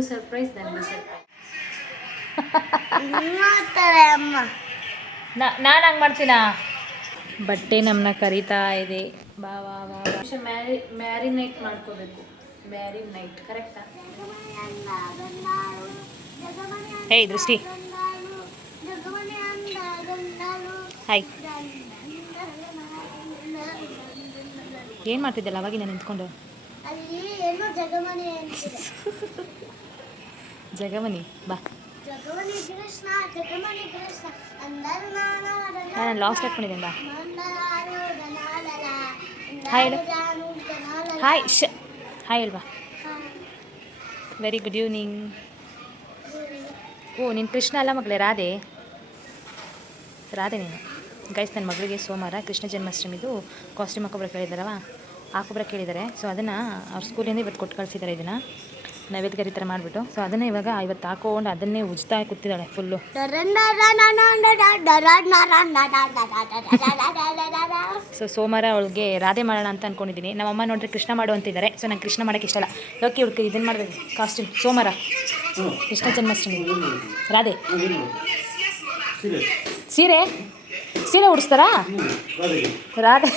ನಿಮಗೂ ಸರ್ಪ್ರೈಸ್, ನನಗೂ ಸರ್ಪ್ರೈಸ್. ಅಮ್ಮ ನಾನು ಹಂಗೆ ಮಾಡ್ತೀನಾ? ಬಟ್ಟೆ ನಮ್ಮನ್ನ ಕರಿತಾ ಇದೆ. ಬಾ ಬಾ ಬಾ ಮ್ಯಾರಿನೇಟ್ ಮಾಡ್ಕೋಬೇಕು. ಮ್ಯಾರಿನೇಟ್ ಕರೆಕ್ಟಾ? ಹೇ ದೃಷ್ಟಿ, ಹಾಯ್. ಏನು ಮಾಡ್ತಿದ್ದಲ್ಲ ಅವಾಗಿನ ನಿಂತ್ಕೊಂಡು? ಜಗಮನಿ ಬಾ. ನಾನು ಲಾಸ್ಟ್ ಹಾಕ್ಕೊಂಡಿದ್ದೀನಿ ಬಾ. ಹಾಯ್ ಹೇಳು. ಹಾಯ್ ಹಾಯ್ ಅಲ್ವಾ? Very good evening. ಓ ನೀನು ಕೃಷ್ಣ ಅಲ್ಲ ಮಗಳೇ, ರಾಧೆ ನೀನು. ಗೈಸ್, ನನ್ನ ಮಗಳಿಗೆ ಸೋಮವಾರ ಕೃಷ್ಣ ಜನ್ಮಾಷ್ಟಮಿದು ಕಾಸ್ಟ್ಯೂಮ್ ಹಾಕೊಬ್ರಕ್ಕೆ ಹೇಳಿದಾರವ, ಹಾಕೊಬ್ರಕ್ಕೆ ಹೇಳಿದ್ದಾರೆ. ಸೊ ಅದನ್ನು ಅವ್ರ ಸ್ಕೂಲಿಂದ ಇವತ್ತು ಕೊಟ್ಟು ಕಳಿಸಿದ್ದಾರೆ. ಇದನ್ನು ನೈವೇದ್ಯ ಥರ ಮಾಡಿಬಿಟ್ಟು, ಸೊ ಅದನ್ನೇ ಇವಾಗ ಇವತ್ತು ಹಾಕೊಂಡು ಅದನ್ನೇ ಉಜ್ತಾ ಕೂತಿದ್ದಾಳೆ ಫುಲ್ಲು. ಸೊ ಸೋಮವಾರ ಅವಳಿಗೆ ರಾಧೆ ಮಾಡೋಣ ಅಂತ ಅಂದ್ಕೊಂಡಿದ್ದೀನಿ. ನಮ್ಮಮ್ಮ ನೋಡಿದ್ರೆ ಕೃಷ್ಣ ಮಾಡು ಅಂತಿದ್ದಾರೆ. ಸೊ ನಂಗೆ ಕೃಷ್ಣ ಮಾಡೋಕ್ಕೆ ಇಷ್ಟ ಅಲ್ಲ. ಲೋಕಿ ಹುಡುಕಿ ಇದನ್ನು ಮಾಡಬೇಕು ಕಾಸ್ಟ್ಯೂಮ್. ಸೋಮವಾರ ಕೃಷ್ಣ ಜನ್ಮಾಷ್ಟಮಿ ರಾಧೆ ಸೀರೆ ಉಡಿಸ್ತಾರಾ ರಾಧೆ?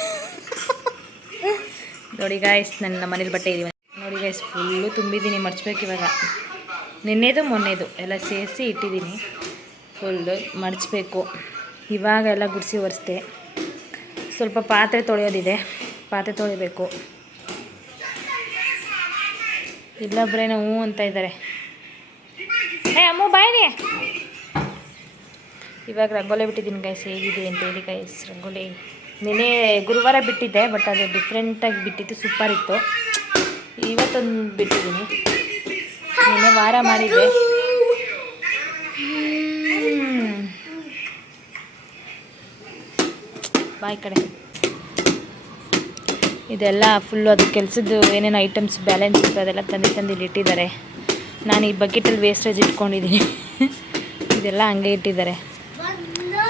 ನೋಡಿ ಗಾಯ್ಸ್, ನನ್ನ ಮನೇಲಿ ಬಟ್ಟೆ ಇದೀವಿ ನೋಡಿ ಗೈಸ್, ಫುಲ್ಲು ತುಂಬಿದ್ದೀನಿ. ಮಡ್ಚ್ಬೇಕು ಇವಾಗ. ನಿನ್ನೆದು ಮೊನ್ನೆದು ಎಲ್ಲ ಸೇರಿಸಿ ಇಟ್ಟಿದ್ದೀನಿ. ಫುಲ್ಲು ಮಡ್ಚಬೇಕು ಇವಾಗ. ಎಲ್ಲ ಗುಡಿಸಿ ಒರೆಸ್ದೆ. ಸ್ವಲ್ಪ ಪಾತ್ರೆ ತೊಳೆಯೋದಿದೆ, ಪಾತ್ರೆ ತೊಳಿಬೇಕು. ಇಲ್ಲೊಬ್ಬರೇನೋ ಹ್ಞೂ ಅಂತ ಇದ್ದಾರೆ. ಅಮ್ಮ ಬಾಯ್ನಿ. ಇವಾಗ ರಂಗೋಲಿ ಬಿಟ್ಟಿದ್ದೀನಿ ಗೈಸ್, ಹೇಗಿದೆ ಅಂತ ಹೇಳಿ ಗೈಸ್. ರಂಗೋಲಿ ನೆನೆ ಗುರುವಾರ ಬಿಟ್ಟಿದ್ದೆ, ಬಟ್ ಅದು ಡಿಫ್ರೆಂಟಾಗಿ ಬಿಟ್ಟಿತ್ತು, ಸೂಪರ್ ಇತ್ತು. ಇವತ್ತೊಂದು ಬಿಟ್ಟಿದ್ದೀನಿ, ನೆನೆ ವಾರ ಮಾಡಿದ್ದೆ. ಬಾಯ್ ಕಡೆ ಇದೆಲ್ಲ ಫುಲ್ಲು ಅದು ಕೆಲಸದ್ದು ಏನೇನು ಐಟಮ್ಸ್ ಬ್ಯಾಲೆನ್ಸ್ ಇತ್ತು ಅದೆಲ್ಲ ತಂದು ಇಲ್ಲಿ ಇಟ್ಟಿದ್ದಾರೆ. ನಾನು ಈ ಬಕೆಟಲ್ಲಿ ವೇಸ್ಟೇಜ್ ಇಟ್ಕೊಂಡಿದ್ದೀನಿ. ಇದೆಲ್ಲ ಹಂಗೆ ಇಟ್ಟಿದ್ದಾರೆ,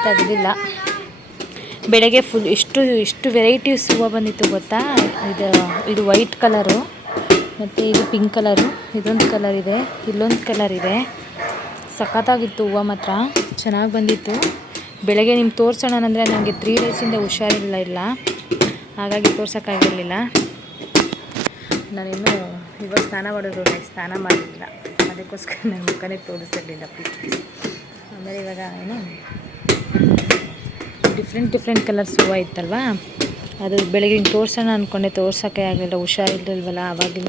ತೆಗೆದಿಲ್ಲ. ಬೆಳಗ್ಗೆ ಫುಲ್ ಇಷ್ಟು ವೆರೈಟೀಸ್ ಹೂವು ಬಂದಿತ್ತು ಗೊತ್ತಾ? ಇದು ವೈಟ್ ಕಲರು, ಮತ್ತು ಇದು ಪಿಂಕ್ ಕಲರು, ಇದೊಂದು ಕಲರ್ ಇದೆ, ಇಲ್ಲೊಂದು ಕಲರ್ ಇದೆ. ಸಖತ್ತಾಗಿತ್ತು ಹೂವು ಮಾತ್ರ, ಚೆನ್ನಾಗಿ ಬಂದಿತ್ತು. ಬೆಳಗ್ಗೆ ನಿಮ್ಗೆ ತೋರಿಸೋಣ ಅಂದರೆ ನನಗೆ 3 ಡೇಸಿಂದ ಹುಷಾರಿಲ್ಲ, ಹಾಗಾಗಿ ತೋರ್ಸೋಕ್ಕಾಗಿರಲಿಲ್ಲ. ನಾನಿನ್ನೂ ಇವಾಗ ಸ್ನಾನ ಮಾಡಿದ್ರು, ಸ್ನಾನ ಮಾಡಿರಲಿಲ್ಲ, ಅದಕ್ಕೋಸ್ಕರ ನನ್ನ ಮುಖನೇ ತೋರಿಸಿರಲಿಲ್ಲ ಪ್ಲೀಸ್. ಆಮೇಲೆ ಇವಾಗ ಏನು ಡಿಫ್ರೆಂಟ್ ಕಲರ್ಸ್ ಹೂವು ಇತ್ತಲ್ವ, ಅದು ಬೆಳಗ್ಗೆ ತೋರಿಸೋಣ ಅಂದ್ಕೊಂಡೆ, ತೋರ್ಸೋಕ್ಕೆ ಆಗಲಿಲ್ಲ, ಹುಷಾರಿಲ್ಲವಲ್ಲ. ಆವಾಗಿನ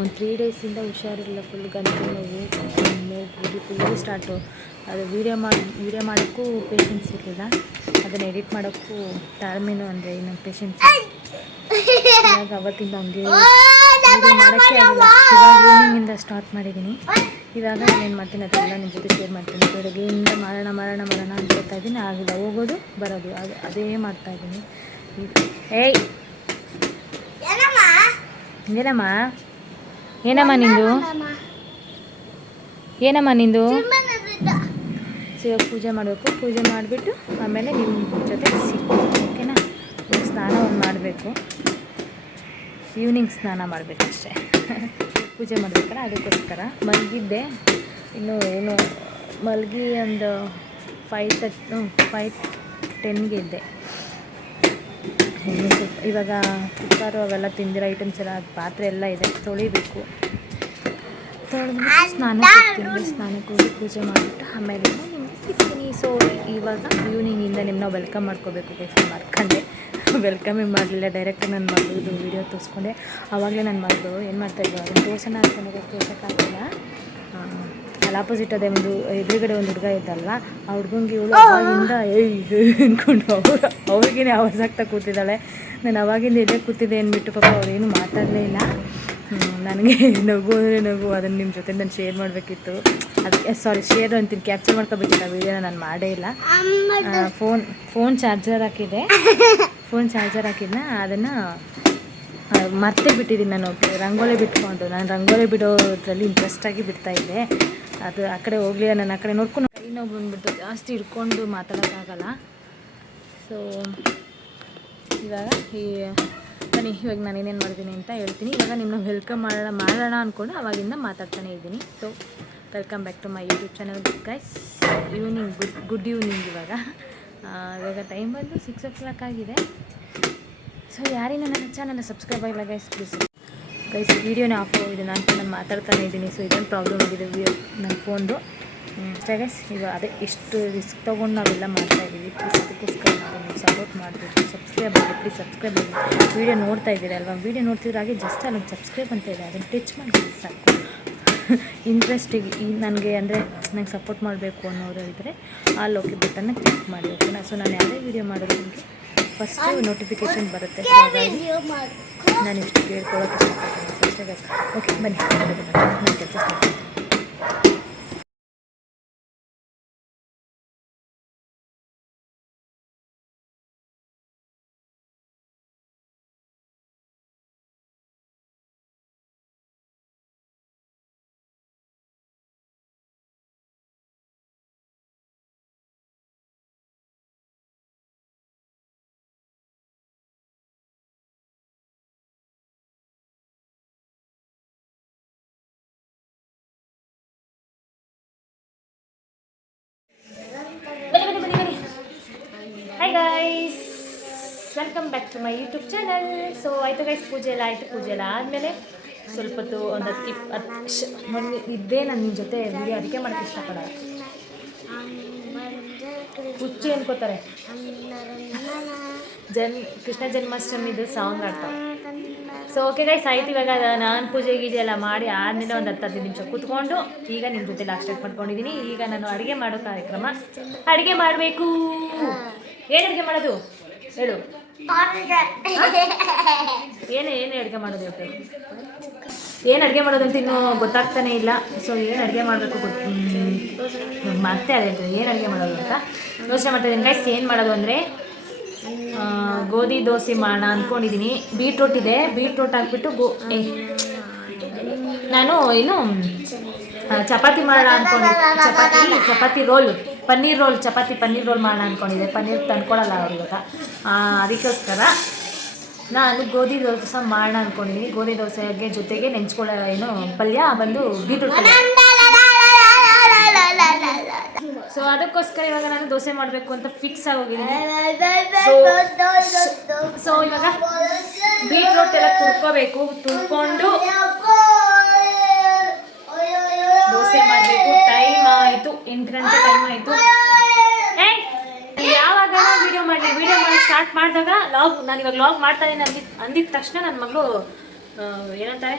ಒಂದು 3 ಡೇಸಿಂದ ಹುಷಾರಿರಲಿಲ್ಲ, ಫುಲ್ ಗಂಟಲು ನೋವು, ಫುಲ್ಲು ಸ್ಟಾರ್ಟು. ಅದು ವೀಡಿಯೋ ಮಾಡೋಕ್ಕೂ ಪೇಷನ್ಸ್ ಇರಲಿಲ್ಲ, ಅದನ್ನು ಎಡಿಟ್ ಮಾಡೋಕ್ಕೂ ತಾಳ್ಮೆನೂ ಅಂದರೆ ಇನ್ನೊಂದು ಪೇಷನ್ಸ್. ಇವಾಗ ಅವತ್ತಿಂದ ಹಂಗೆ ವೀಡಿಯೋ ಮಾಡೋಕ್ಕೆ ಆಗಿಲ್ಲ. ಇವಾಗ ಈವ್ನಿಂಗಿಂದ ಸ್ಟಾರ್ಟ್ ಮಾಡಿದ್ದೀನಿ. ಇವಾಗ ನಾನೇನು ಮಾಡ್ತೀನಿ ಅದೆಲ್ಲ ನಿಮ್ಮ ಜೊತೆ ಶೇರ್ ಮಾಡ್ತೀನಿ. ಬೆಳಗ್ಗೆಯಿಂದ ಮಾಡೋಣ ಅನ್ಕೊಳ್ತಾ ಇದ್ದೀನಿ, ಆಗಿಲ್ಲ. ಹೋಗೋದು ಬರೋದು ಅದೇ ಮಾಡ್ತಾಯಿದ್ದೀನಿ. ಏಯ್ ಏನಮ್ಮ ನಿಂದು ಇವಾಗ ಪೂಜೆ ಮಾಡಬೇಕು. ಪೂಜೆ ಮಾಡಿಬಿಟ್ಟು ಆಮೇಲೆ ನಿಮ್ಮ ಜೊತೆ ಸಿಗ್ತೀನಿ, ಓಕೆನಾ? ಸ್ನಾನ ಒಂದು ಮಾಡಬೇಕು, ಈವ್ನಿಂಗ್ ಸ್ನಾನ ಮಾಡಬೇಕು ಅಷ್ಟೇ. ಪೂಜೆ ಮಾಡಬೇಕಲ್ಲ, ಅದಕ್ಕೋಸ್ಕರ ಮಲಗಿದ್ದೆ. ಇನ್ನು ಏನು ಮಲಗಿ ಒಂದು 5:10ಗೆ ಇದ್ದೆ. ಇನ್ನು ಸ್ವಲ್ಪ ಇವಾಗ ಕುಕ್ಕರು ಅವೆಲ್ಲ ತಿಂದಿರೋ ಐಟಮ್ಸ್ ಎಲ್ಲ, ಪಾತ್ರೆ ಎಲ್ಲ ಇದೆ, ತೊಳಿಬೇಕು. ತೊಳೆದ್ಬಿಟ್ಟು ಸ್ನಾನಕ್ಕೆ ಹೋಗಿ ಪೂಜೆ ಮಾಡಿಬಿಟ್ಟು ಆಮೇಲೆ ನಿಮಗೆ ಸಿಗ್ತೀನಿ. ಸೊ ಇವಾಗ ಈವ್ನಿಂಗಿಂದ ನಿಮ್ಮನ್ನ ವೆಲ್ಕಮ್ ಮಾಡ್ಕೋಬೇಕು. ಕೆಲಸ ಮಾಡ್ಕೊಂಡೆ, ವೆಲ್ಕಮೇ ಮಾಡಲಿಲ್ಲ, ಡೈರೆಕ್ಟ್ ನನ್ನ ಮಗಳದು ವೀಡಿಯೋ ತೋರಿಸ್ಕೊಂಡೆ. ಆವಾಗಲೇ ನನ್ನ ಮಗಳು ಏನು ಮಾಡ್ತಾಯಿದ್ರು, ಅದನ್ನು ತೋರ್ಸೋಣ ಅಂದ್ಕೊಂಡೆ, ತೋರ್ಸೋಕ್ಕಾಗಲಿಲ್ಲ. ಅಲ್ಲಿ ಆಪೋಸಿಟ್ ಅದೇ ಒಂದು ಎದುರುಗಡೆ ಒಂದು ಹುಡುಗ ಇದ್ದಲ್ವ, ಆ ಹುಡುಗಂಗೆ ಇವಳು ಅವಾಗಿಂದ ಅಂದ್ಕೊಂಡು ಅವ್ರಿಗೇನೆ ಆವಾಜ್ ಆಗ್ತಾ ಕೂತಿದ್ದಾಳೆ. ನಾನು ಅವಾಗಿಂದ ಇಲ್ಲೇ ಕೂತಿದ್ದೆ ಅಂದ್ಬಿಟ್ಟು ಪಾಪ ಅವ್ರೇನು ಮಾತಾಡಲೇ ಇಲ್ಲ. ನನಗೆ ನಗು ಅಂದರೆ ನಗು. ಅದನ್ನು ನಿಮ್ಮ ಜೊತೆ ನಾನು ಶೇರ್ ಮಾಡಬೇಕಿತ್ತು, ಅದಕ್ಕೆ ಶೇರ್ ಅಂತೀನಿ, ಕ್ಯಾಪ್ಚರ್ ಮಾಡ್ಕೋಬೇಕಿತ್ತು. ಆ ವೀಡಿಯೋನ ನಾನು ಮಾಡೇ ಇಲ್ಲ. ಫೋನ್ ಚಾರ್ಜರ್ ಹಾಕಿದ್ನ ಅದನ್ನು ಮತ್ತೆ ಬಿಟ್ಟಿದ್ದೀನಿ. ನಾನು ರಂಗೋಲಿ ಬಿಟ್ಕೊಂಡು, ನಾನು ರಂಗೋಲಿ ಬಿಡೋದ್ರಲ್ಲಿ ಇಂಟ್ರೆಸ್ಟಾಗಿ ಬಿಡ್ತಾಯಿದ್ದೆ. ಅದು ಆ ಕಡೆ ಹೋಗಲಿ, ನಾನು ಆ ಕಡೆ ನೋಡ್ಕೊಂಡು ಕೈ ನೋವು ಬಂದುಬಿಟ್ಟು ಜಾಸ್ತಿ ಹಿಡ್ಕೊಂಡು ಮಾತಾಡೋಕ್ಕಾಗಲ್ಲ. ಸೊ ಇವಾಗ ಬನ್ನಿ ಇವಾಗ ನಾನು ಏನೇನು ಮಾಡ್ತೀನಿ ಅಂತ ಹೇಳ್ತೀನಿ. ಇವಾಗ ನಿಮ್ಮನ್ನ ವೆಲ್ಕಮ್ ಮಾಡೋಣ ಅಂದ್ಕೊಂಡು ಅವಾಗಿಂದ ಮಾತಾಡ್ತಾನೆ ಇದ್ದೀನಿ. So welcome back to my YouTube channel guys. Evening good evening. ಇವಾಗ ಟೈಮ್ ಬಂದು 6 o'clock ಆಗಿದೆ. ಸೊ ಯಾರೇನು ನನ್ನ ಚಾನಲ್ನ ಸಬ್ಸ್ಕ್ರೈಬ್ ಆಗಿಲ್ಲ ಗೈಸ್ ಪ್ಲೀಸ್ ಗೈಸ್. ವೀಡಿಯೋನೇ ಆಫ್ ಹೋಗಿದೆ, ನಾನು ಮಾತಾಡ್ತಾನೆ ಇದ್ದೀನಿ. ಸೊ ಇದೊಂದು ಪ್ರಾಬ್ಲಮ್ ಆಗಿದೆ ನನ್ನ ಫೋನ್ದು ಅಷ್ಟೇ ಗೈಸ್. ಈಗ ಅದೇ ಎಷ್ಟು ರಿಸ್ಕ್ ತೊಗೊಂಡು ನಾವೆಲ್ಲ ಮಾಡ್ತಾಯಿದ್ದೀವಿ. ಪ್ಲೀಸ್ ಅದಕ್ಕೋಸ್ಕರ ನೀವು ಸಪೋರ್ಟ್ ಮಾಡಬೇಕು, ಸಬ್ಸ್ಕ್ರೈಬ್ ಆಗಿ ಪ್ಲೀಸ್ ಸಬ್ಸ್ಕ್ರೈಬ್ ಆಗಿ. ವೀಡಿಯೋ ನೋಡ್ತಾ ಇದ್ದೀರಿ ಅಲ್ವಾ, ವೀಡಿಯೋ ನೋಡ್ತಿದ್ರೆ ಹಾಗೆ ಜಸ್ಟ್ ಅಲ್ಲೊಂದು ಸಬ್ಸ್ಕ್ರೈಬ್ ಅಂತ ಇದೆ, ಅದನ್ನು ಟಚ್ ಮಾಡಿ ಸಾಕು. ಇಂಟ್ರೆಸ್ಟಿಗೆ ನನಗೆ ಅಂದರೆ ನಂಗೆ ಸಪೋರ್ಟ್ ಮಾಡಬೇಕು ಅನ್ನೋರು ಇದ್ದರೆ ಆ ಲೋಕೆ ಬಟನ್ನ ಕ್ಲಿಕ್ ಮಾಡಿ, ಓಕೆನಾ. ಸೊ ನಾನು ಯಾವುದೇ ವೀಡಿಯೋ ಮಾಡೋದು ನಿಮಗೆ ಫಸ್ಟು ನೋಟಿಫಿಕೇಷನ್ ಬರುತ್ತೆ. ಸೊ ಹಾಗಾಗಿ ನಾನು ಇಷ್ಟು ಕೇಳ್ಕೊಳ್ಳೋಕೆ ಇಷ್ಟಪಡ್ತೀನಿ ಅಷ್ಟೇ ಗೈಸ್. ಓಕೆ ಬನ್ನಿ ನಾನು ಕೆಲಸ ಸ್ಟಾರ್ಟ್ ಮಾಡ್ತೀನಿ. ಬನ್ನಿ. Hi guys, welcome back to my YouTube channel. So ಆಯಿತು ಗೈಸ್, ಪೂಜೆ ಎಲ್ಲ ಆಯಿತು. ಪೂಜೆ ಎಲ್ಲ ಆದಮೇಲೆ ಸ್ವಲ್ಪ ಹೊತ್ತು ಒಂದು 10 ಇದ್ದೇ ನಾನು ನಿಮ್ಮ ಜೊತೆ ವಿಡಿಯೋ ಅದಕ್ಕೆ ಮಾಡೋಕ್ಕೆ ಇಷ್ಟಪಡೋಲ್ಲ. ಹುಚ್ಚು ಅನ್ಕೋತಾರೆ. ಕೃಷ್ಣ ಜನ್ಮಾಷ್ಟಮಿದು ಸಾಂಗ್ ಆಡ್ತಾರೆ. ಸೊ ಓಕೆ ಗೈಸ್, ಆಯ್ತು. ಇವಾಗ ನಾನು ಪೂಜೆ ಗೀಜೆ ಎಲ್ಲ ಮಾಡಿ ಆದಮೇಲೆ ಒಂದು 10-15 ನಿಮಿಷ ಕೂತ್ಕೊಂಡು ಈಗ ನಿಮ್ಮ ಜೊತೆ ಲಾಸ್ಟ್ ಸ್ಟಾರ್ಟ್ ಮಾಡ್ಕೊಂಡಿದ್ದೀನಿ. ಈಗ ನಾನು ಅಡುಗೆ ಮಾಡೋ ಕಾರ್ಯಕ್ರಮ. ಅಡುಗೆ ಮಾಡಬೇಕು. ಏನು ಅಡುಗೆ ಮಾಡೋದು ಹೇಳು. ಏನು ಅಡುಗೆ ಮಾಡೋದು ಇವತ್ತು? ಏನು ಅಡುಗೆ ಮಾಡೋದು ಅಂತ ಇನ್ನೂ ಗೊತ್ತಾಗ್ತಾನೆ ಇಲ್ಲ. ಸೊ ಏನು ಅಡುಗೆ ಮಾಡಬೇಕು ಮತ್ತೆ ಅದೇ ಏನು ಅಡುಗೆ ಮಾಡೋದು ಅಂತ ಯೋಚನೆ ಮಾಡ್ತಾಯಿದ್ದೀನಿ ಗೈಸ್. ಏನು ಮಾಡೋದು ಅಂದರೆ ಗೋಧಿ ದೋಸೆ ಮಾಡೋಣ ಅಂದ್ಕೊಂಡಿದ್ದೀನಿ. ಬೀಟ್ರೋಟ್ ಇದೆ, ಬೀಟ್ರೋಟ್ ಹಾಕ್ಬಿಟ್ಟು ನಾನು ಏನು ಚಪಾತಿ ಮಾಡೋಣ ಅಂದ್ಕೊಂಡಿದ್ದೆ. Chapati roll, paneer roll, paneer roll ಮಾಡೋಣ ಅಂದ್ಕೊಂಡಿದ್ದೆ. ಪನ್ನೀರ್ ತಂದ್ಕೊಡಲ್ಲ ಅವ್ರು ಇವಾಗ, ಅದಕ್ಕೋಸ್ಕರ ನಾನು ಗೋಧಿ ದೋಸೆ ಮಾಡೋಣ ಅಂದ್ಕೊಂಡಿದ್ದೀನಿ. ಗೋಧಿ ದೋಸೆಗೆ ಜೊತೆಗೆ ನೆಂಚ್ಕೊಳ್ಳೋ ಏನು ಪಲ್ಯ ಬಂದು ಬೀಟ್ರೋಟ್. ಸೊ ಅದಕ್ಕೋಸ್ಕರ ಇವಾಗ ನಾನು ದೋಸೆ ಮಾಡಬೇಕು ಅಂತ ಫಿಕ್ಸ್ ಆಗೋಗಿದ್ದೀನಿ. ಸೊ ಇವಾಗ ಬೀಟ್ರೋಟ್ ಎಲ್ಲ ತುರ್ಕೋಬೇಕು, ತುರ್ಕೊಂಡು ದೋಸೆ ಮಾಡಬೇಕು. ಟೈಮ್ ಆಯಿತು, 8 ಗಂಟೆ ಟೈಮ್ ಆಯಿತು. ಯಾವಾಗ ವೀಡಿಯೋ ಮಾಡಿ ಸ್ಟಾರ್ಟ್ ಮಾಡಿದಾಗ ನಾನು ಇವಾಗ ಲಾಗ್ ಮಾಡ್ತಾ ಇದ್ದೀನಿ ಅಂದಿದ ತಕ್ಷಣ ನನ್ನ ಮಗಳು ಏನಂತಾರೆ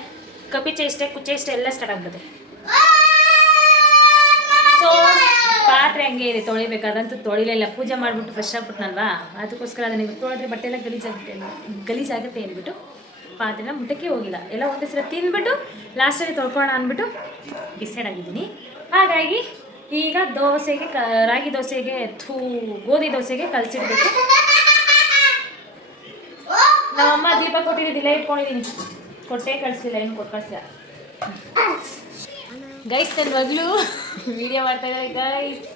ಕುಚ್ಚೆ ಎಲ್ಲ ಸ್ಟಾರ್ಟ್ ಆಗ್ಬಿಡುತ್ತೆ. ಸೊ ಪಾತ್ರೆ ಹಂಗೆ ಇದೆ, ತೊಳಿಬೇಕಾದಂತೂ ತೊಳಿಲಿಲ್ಲ. ಪೂಜೆ ಮಾಡಿಬಿಟ್ಟು ಫ್ರೆಶ್ ಆಗ್ಬಿಟ್ನಲ್ವಾ, ಅದಕ್ಕೋಸ್ಕರ ಅದನ್ನ ಇವಾಗ ತೊಳೆದ್ರೆ ಬಟ್ಟೆ ಎಲ್ಲ ಗಲೀಜಾಗುತ್ತೆ ಅಂದ್ಬಿಟ್ಟು ಪಾತ್ರೆನ ಮುಟ್ಟಕ್ಕೆ ಹೋಗಿಲ್ಲ. ಎಲ್ಲ ಒಂದೇ ಸಲ ತಿಂದ್ಬಿಟ್ಟು ಲಾಸ್ಟಲ್ಲಿ ತೊಳ್ಕೊಳ್ಳೋಣ ಅಂದ್ಬಿಟ್ಟು ಡಿಸೈಡ್ ಆಗಿದ್ದೀನಿ. ಹಾಗಾಗಿ ಈಗ ದೋಸೆಗೆ ರಾಗಿ ದೋಸೆಗೆ ಗೋಧಿ ದೋಸೆಗೆ ಕಲಸಿಡ್ಬೇಕು. ನಮ್ಮಮ್ಮ ದೀಪ ಕೊಟ್ಟಿದ್ದಿಲ್ಲ, ಇಟ್ಕೊಂಡಿದ್ದೀನಿ. ಕೊಟ್ಟೆ ಕಳಿಸ್ಲಿಲ್ಲ, ಏನು ಕೊಟ್ಟು ಕಳಿಸಿಲ್ಲ ಗೈಸ್. ನನ್ನ ಮಗಳು ವಿಡಿಯೋ ಮಾಡ್ತಾ ಇದ್ದಾಳೆ ಗೈಸ್.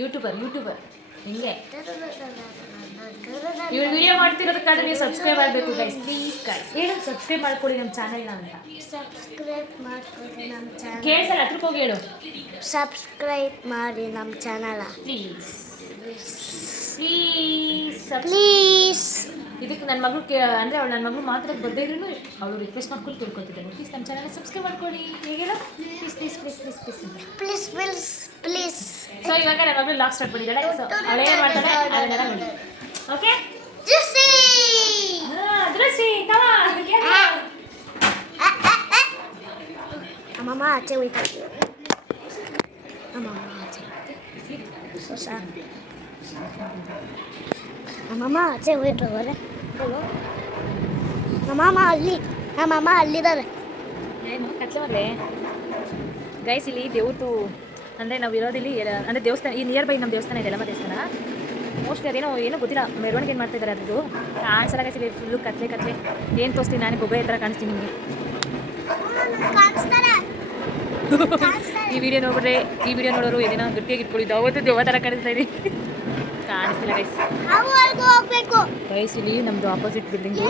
ಯೂಟ್ಯೂಬರ್ ಹಿಂಗೆ ಇವ್ರು ವಿಡಿಯೋ ಮಾಡ್ತಿರೋದಕ್ಕಾದ್ರೆ ನೀವು ಸಬ್ಸ್ಕ್ರೈಬ್ ಆಗಬೇಕು ಗೈಸ್, ಪ್ಲೀಸ್ ಗೈಸ್. ಹೇಳು ಸಬ್ಸ್ಕ್ರೈಬ್ ಮಾಡ್ಕೊಡಿ ನಮ್ಮ ಚಾನೆಲ್ನ ಅಂತ. ಸಬ್ಸ್ಕ್ರೈಬ್ ಮಾಡ್ಕೊಡಿ ನಮ್ಮ ಚಾನಲ್. ಕೇಳಿಸಲ್ಲ, ಹತ್ರಕ್ಕೆ ಹೋಗಿ ಹೇಳು. ಸಬ್ಸ್ಕ್ರೈಬ್ ಮಾಡಿ ನಮ್ಮ ಚಾನಲ್ ಪ್ಲೀಸ್. ಇದಕ್ಕೆ ನನ್ನ ಮಗಳು ಅಂದರೆ ಅವಳು ನನ್ನ ಮಗಳು ಮಾತ್ರ ಬರ್ದೇ ಇದ್ರೂ ಅವಳು ರಿಕ್ವೆಸ್ಟ್ ಮಾಡ್ಕೊಂಡು ತಿಳ್ಕೊತಿದ್ದಾನೆ. ಪ್ಲೀಸ್ ನಮ್ಮ ಚಾನಲ್ ಸಬ್ಸ್ಕ್ರೈಬ್ ಮಾಡ್ಕೊಳ್ಳಿ. ಹೇಗೆಲ್ಲ ಪ್ಲೀಸ್. ಸೊ ಇವಾಗ ನನ್ನ ಮಗಳು ಲಾಕ್ ಸ್ಟಾರ್ಟ್ ಮಾಡಿದ್ದಾಳೆ. ಸೊ ಅವಳೇನು ಮಾಡ್ತಾಳೆ ಅದನ್ನೆಲ್ಲ ನೋಡಿ. ಓಕೆ ದೃಷ್ಟಿ ಅಮ್ಮಮ್ಮ ಆಚೆ ಹೋಯ್ತಾ. ಅಮ್ಮಮ್ಮ ಆಚೆ ನಮ್ಮಮ್ಮ ಆಚೆ ಹೋಯ್ತವ್ರೆ. ನಮ್ಮಮ್ಮ ಅಲ್ಲಿದ್ದಾರೆ. ಏನು ಕತ್ಲೆ ಮಗಳೇ ಗೈಸ್. ಇಲ್ಲಿ ದೇವ್ರದ್ದು ಅಂದರೆ ನಾವು ಇರೋದಿಲ್ಲಿ ಅಂದರೆ ದೇವಸ್ಥಾನ, ಈ ನಿಯರ್ ಬೈ ನಮ್ಮ ದೇವಸ್ಥಾನ ಇದೆ, ಎಲ್ಲಮ್ಮ ದೇವಸ್ಥಾನ. ಮೋಸ್ಟ್ಲಿ ಅದೇನೋ ಏನೋ ಗೊತ್ತಿಲ್ಲ, ಮೆರವಣಿಗೆ ಏನು ಮಾಡ್ತಿದ್ದಾರೆ ಅದ್ರದ್ದು ಕಾಣಿಸಲ್ಲ ಗೈಸ್. ಇಲ್ಲಿ ಫುಲ್ಲು ಕತ್ಲೆ ಏನು ತೋರಿಸ್ತೀನಿ ನಾನು, ಗೊಬ್ಬರ ಹತ್ರ ಕಾಣಿಸ್ತೀನಿ ನಿಮಗೆ. ಈ ವಿಡಿಯೋ ನೋಡೋರು ಏನೇನೋ ಗಟ್ಟಿಯಾಗಿ ಇಟ್ಕೊಂಡಿದ್ದು ಅವತ್ತು ದೇವ ಥರ ಕಾಣಿಸ್ತಾ ಇದೆ. ಕಾಣಿಸ್ತಿಲ್ಲ ಗೈಸ್. ಗೈಸ್ ಇಲ್ಲಿ ನಮ್ಮದು ಆಪೋಸಿಟ್ ಬಿಲ್ಡಿಂಗು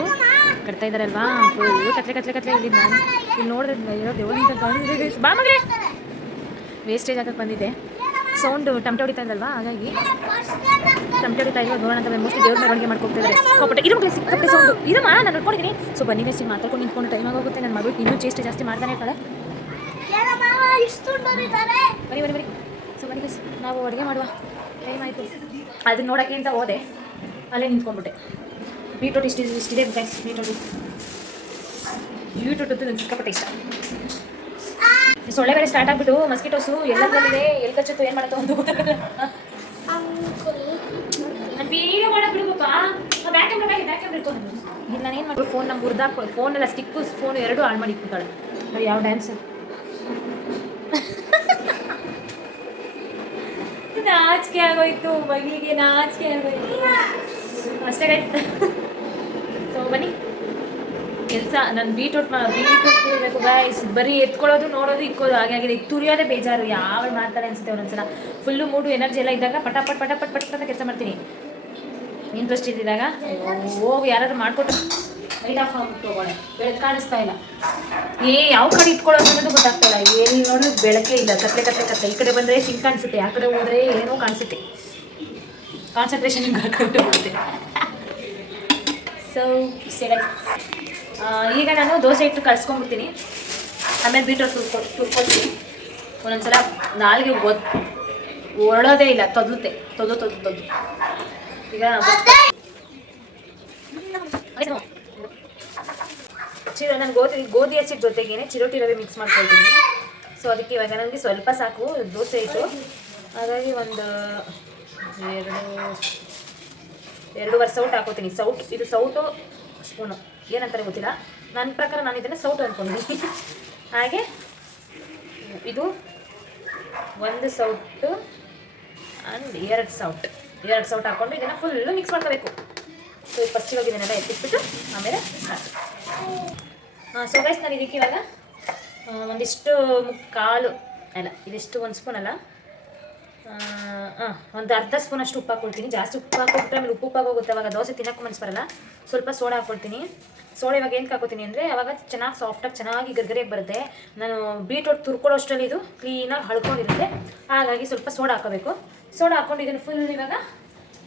ಕಟ್ತಾ ಇದ್ದಾರಲ್ವಾ ಫುಲ್ ಕತ್ಲೆ ಇಲ್ಲಿ ನಾನು ಇಲ್ಲಿ ನೋಡಿದ್ರೆ ಇರೋ ದೇವರಿಂದ ಕಾಣಿಸಿದೆ ಬಾ ಮಗಳೇ ವೇಸ್ಟೇಜ್ ಆಗಕ್ಕೆ ಬಂದಿದ್ದೆ ಸೌಂಡು ಟಮಟೆ ಹೊಡಿತಾ ಇದ್ದಲ್ವಾ ಹಾಗಾಗಿ ಟಮಟೆ ಹೊಡಿತಾ ಇಲ್ವಾ ನೋಡೋಣ ಅಂತ ಮೋಸ್ಟ್ಲಿ ದೇವ್ರ ಮೆರವಣಿಗೆ ಮಾಡ್ಕೊಡ್ತಿದ್ದಾರೆ ಕಪಟೆ ಇರೋ ಮಕ್ಕಳು ಸಿಕ್ಕಾಪಟ್ಟೆ ಸೌಂಡು ಇದಮ್ಮ ನಾನು ನೋಡ್ಕೊಂಡಿದ್ದೀನಿ ಸೊ ಬನ್ನಿ ವೇಸ್ಟ್ ಮಾತಾಡ್ಕೊಂಡು ನಿಂತ್ಕೊಂಡು ಟೈಮ್ ಆಗೋಗುತ್ತೆ ನನ್ನ ಮಗಳು ಇನ್ನೂ ಚೇಷ್ಟೆ ಜಾಸ್ತಿ ಮಾಡ್ತಾನೆ ಇರ್ತಾಳೆ ಬನ್ನಿ ಸೊ ಬನ್ನಿ ವೇಸ್ಟ್ ನಾವು ಅಡುಗೆ ಮಾಡುವ ಟೈಮ್ ಆಯಿತು ಅದನ್ನ ನೋಡೋಕ್ಕೆ ಅಂತ ಹೋದೆ ಅಲ್ಲೇ ನಿಂತ್ಕೊಂಡ್ಬಿಟ್ಟೆ ಬೀಟ್ರೂಟ್ ಇಷ್ಟಿದೆ ಗೈಸ್ ಬೀಟ್ರೂಟ್ ನನಗೆ ಸಿಕ್ಕಾಪಟ್ಟೆ ಇಷ್ಟ ಸೊಳ್ಳೆ ಬೇರೆ ಸ್ಟಾರ್ಟ್ ಆಗಿಬಿಟ್ಟು ಮಸ್ಕಿಟೋಸು ಎಲ್ಲದರಲ್ಲಿದೆ ಎಲ್ಲಿ ಕಚ್ಚುತ್ತೋ ಏನು ಮಾಡುತ್ತೋ ಒಂದು ಗೊತ್ತಾಗಲ್ಲ ನಾನು ವೀಡಿಯೋ ಮಾಡಕ್ಕೆ ಬಿಡು ಪಾಪ ಬ್ಯಾಕ್ ಕ್ಯಾಮ್ರಾ ಇಟ್ಕೊಂಡು ಇಲ್ಲಿ ನಾನು ಏನು ಮಾಡೋದು ಫೋನ್ ನಮ್ಮ ಹುರಿದಾಕ್ಬೋದು ಫೋನೆಲ್ಲ ಸ್ಟಿಕ್ಕು ಫೋನ್ ಎರಡೂ ಆನ್ ಮಾಡಿ ಇಟ್ಬಿಡ್ತಾಳೆ ಅದು ಯಾವ ಡ್ಯಾನ್ಸ್ ನಾಚಿಕೆ ಆಗೋಯ್ತು ಮಗಿಗೆ ನಾಚಿಕೆ ಆಗೋಯ್ತು ಅಷ್ಟೇ ಆಯ್ತು ಸೊ ಬನ್ನಿ ಕೆಲಸ ನಾನು ಬೀಟ್ರೂಟ್ ತುರಿಬೇಕು ಗೈಸ್ ಬರೀ ಎತ್ಕೊಳ್ಳೋದು ನೋಡೋದು ಇಕ್ಕೋದು ಹಾಗೆ ಆಗಿದೆ ಈಗ ತುರಿಯೋದೇ ಬೇಜಾರು ಯಾವ ಮಾಡ್ತಾರೆ ಅನ್ಸುತ್ತೆ ಒಂದೊಂದ್ಸಲ ಫುಲ್ಲು ಮೂಡು ಎನರ್ಜಿ ಎಲ್ಲ ಇದ್ದಾಗ ಪಟ ಅಂತ ಕೆಲಸ ಮಾಡ್ತೀನಿ ಇಂಟ್ರೆಸ್ಟ್ ಇದ್ದಿದ್ದಾಗ ಹೋಗಿ ಯಾರಾದ್ರೂ ಮಾಡಿಕೊಟ್ಟು ಲೈಟ್ ಆಫ್ ಆಗ್ಬಿಟ್ಟು ಹೋಗೋಣ ಬೆಳಕು ಕಾಣಿಸ್ತಾ ಇಲ್ಲ ಯಾವ ಕಡೆ ಇಟ್ಕೊಳ್ಳೋದು ಅನ್ನೋದು ಗೊತ್ತಾಗ್ತಾ ಇಲ್ಲ ಎಲ್ಲಿ ನೋಡಿದ್ರು ಬೆಳಕೇ ಇಲ್ಲ ಕತ್ಲೆ ಈ ಕಡೆ ಬಂದರೆ ಸಿಂಕ್ ಕಾಣಿಸುತ್ತೆ ಆ ಕಡೆ ಹೋದರೆ ಏನೋ ಕಾಣಿಸುತ್ತೆ ಕಾನ್ಸಂಟ್ರೇಷನ್ ಹಾಕೊಂಡು ಹೋಗುತ್ತೆ ಸೊ ಈಗ ನಾನು ದೋಸೆ ಇಟ್ಟು ಕಳ್ಸ್ಕೊಂಡ್ಬಿಡ್ತೀನಿ ಆಮೇಲೆ ಬೀಟ್ರೂಟ್ ತುರ್ಕೊಳ್ತೀನಿ ಒಂದೊಂದ್ಸಲ ನಾಲ್ಗೆ ಹೊರಡೋದೇ ಇಲ್ಲ ತೊದ್ಲುತ್ತೆ ತೊದ್ದು ಈಗ ನಾನು ಗೋಧಿ ಹಸಿಟ್ಟು ಜೊತೆಗೇನೆ ಚಿರೋಟಿ ರವೆ ಮಿಕ್ಸ್ ಮಾಡ್ಕೊಳ್ತೀನಿ ಸೊ ಅದಕ್ಕೆ ಇವಾಗ ನನಗೆ ಸ್ವಲ್ಪ ಸಾಕು ದೋಸೆ ಇಟ್ಟು ಹಾಗಾಗಿ ಒಂದು ಎರಡೂವರೆ ಸೌಟ್ ಹಾಕೋತೀನಿ ಇದು ಸೌಟು ಸ್ಪೂನು ಏನಂತಾರೆ ಗೊತ್ತಿಲ್ಲ ನನ್ನ ಪ್ರಕಾರ ನಾನು ಇದನ್ನು ಸೌಟು ಅಂದ್ಕೊಂಡಿದ್ದೀನಿ ಹಾಗೆ ಇದು ಒಂದು ಸೌಟು ಆ್ಯಂಡ್ ಎರಡು ಸೌಟ್ ಹಾಕ್ಕೊಂಡು ಇದನ್ನು ಫುಲ್ಲು ಮಿಕ್ಸ್ ಮಾಡ್ಕೋಬೇಕು ಸೊ ಫಸ್ಟ್ ಇವಾಗ ಇದನ್ನೆಲ್ಲ ಎತ್ತಿಟ್ಬಿಟ್ಟು ಆಮೇಲೆ ಸೊ ಗೈಸ್ ನಾನು ಇದಕ್ಕೆ ಇವಾಗ ಒಂದಿಷ್ಟು ಮುಕ್ಕಾಲು ಅಲ್ಲ ಇದಿಷ್ಟು ಒಂದು ಸ್ಪೂನ್ ಅಲ್ಲ ಒಂದು ಅರ್ಧ ಸ್ಪೂನ್ ಅಷ್ಟು ಉಪ್ಪು ಹಾಕ್ಕೊಳ್ತೀನಿ ಜಾಸ್ತಿ ಉಪ್ಪು ಹಾಕ್ಕೊಟ್ರೆ ಆಮೇಲೆ ಉಪ್ಪು ಆಗೋಗುತ್ತೆ ಅವಾಗ ದೋಸೆ ತಿನ್ನೋಕ್ಕೂ ಮನಸ್ಸು ಬರಲ್ಲ ಸ್ವಲ್ಪ ಸೋಡಾ ಹಾಕ್ಕೊಳ್ತೀನಿ ಸೋಡಾ ಇವಾಗ ಏನು ಹಾಕೋತೀನಿ ಅಂದರೆ ಅವಾಗ ಚೆನ್ನಾಗಿ ಸಾಫ್ಟಾಗಿ ಚೆನ್ನಾಗಿ ಗರಿಗರಿಯಾಗಿ ಬರುತ್ತೆ ನಾನು ಬೀಟ್ರೂಟ್ ತುರ್ಕೊಳ್ಳೋ ಅಷ್ಟರಲ್ಲಿ ಇದು ಕ್ಲೀನಾಗಿ ಹಳ್ಕೊಂಡಿರುತ್ತೆ ಹಾಗಾಗಿ ಸ್ವಲ್ಪ ಸೋಡಾ ಹಾಕೋಬೇಕು ಸೋಡಾ ಹಾಕ್ಕೊಂಡು ಇದನ್ನು ಫುಲ್ ಇವಾಗ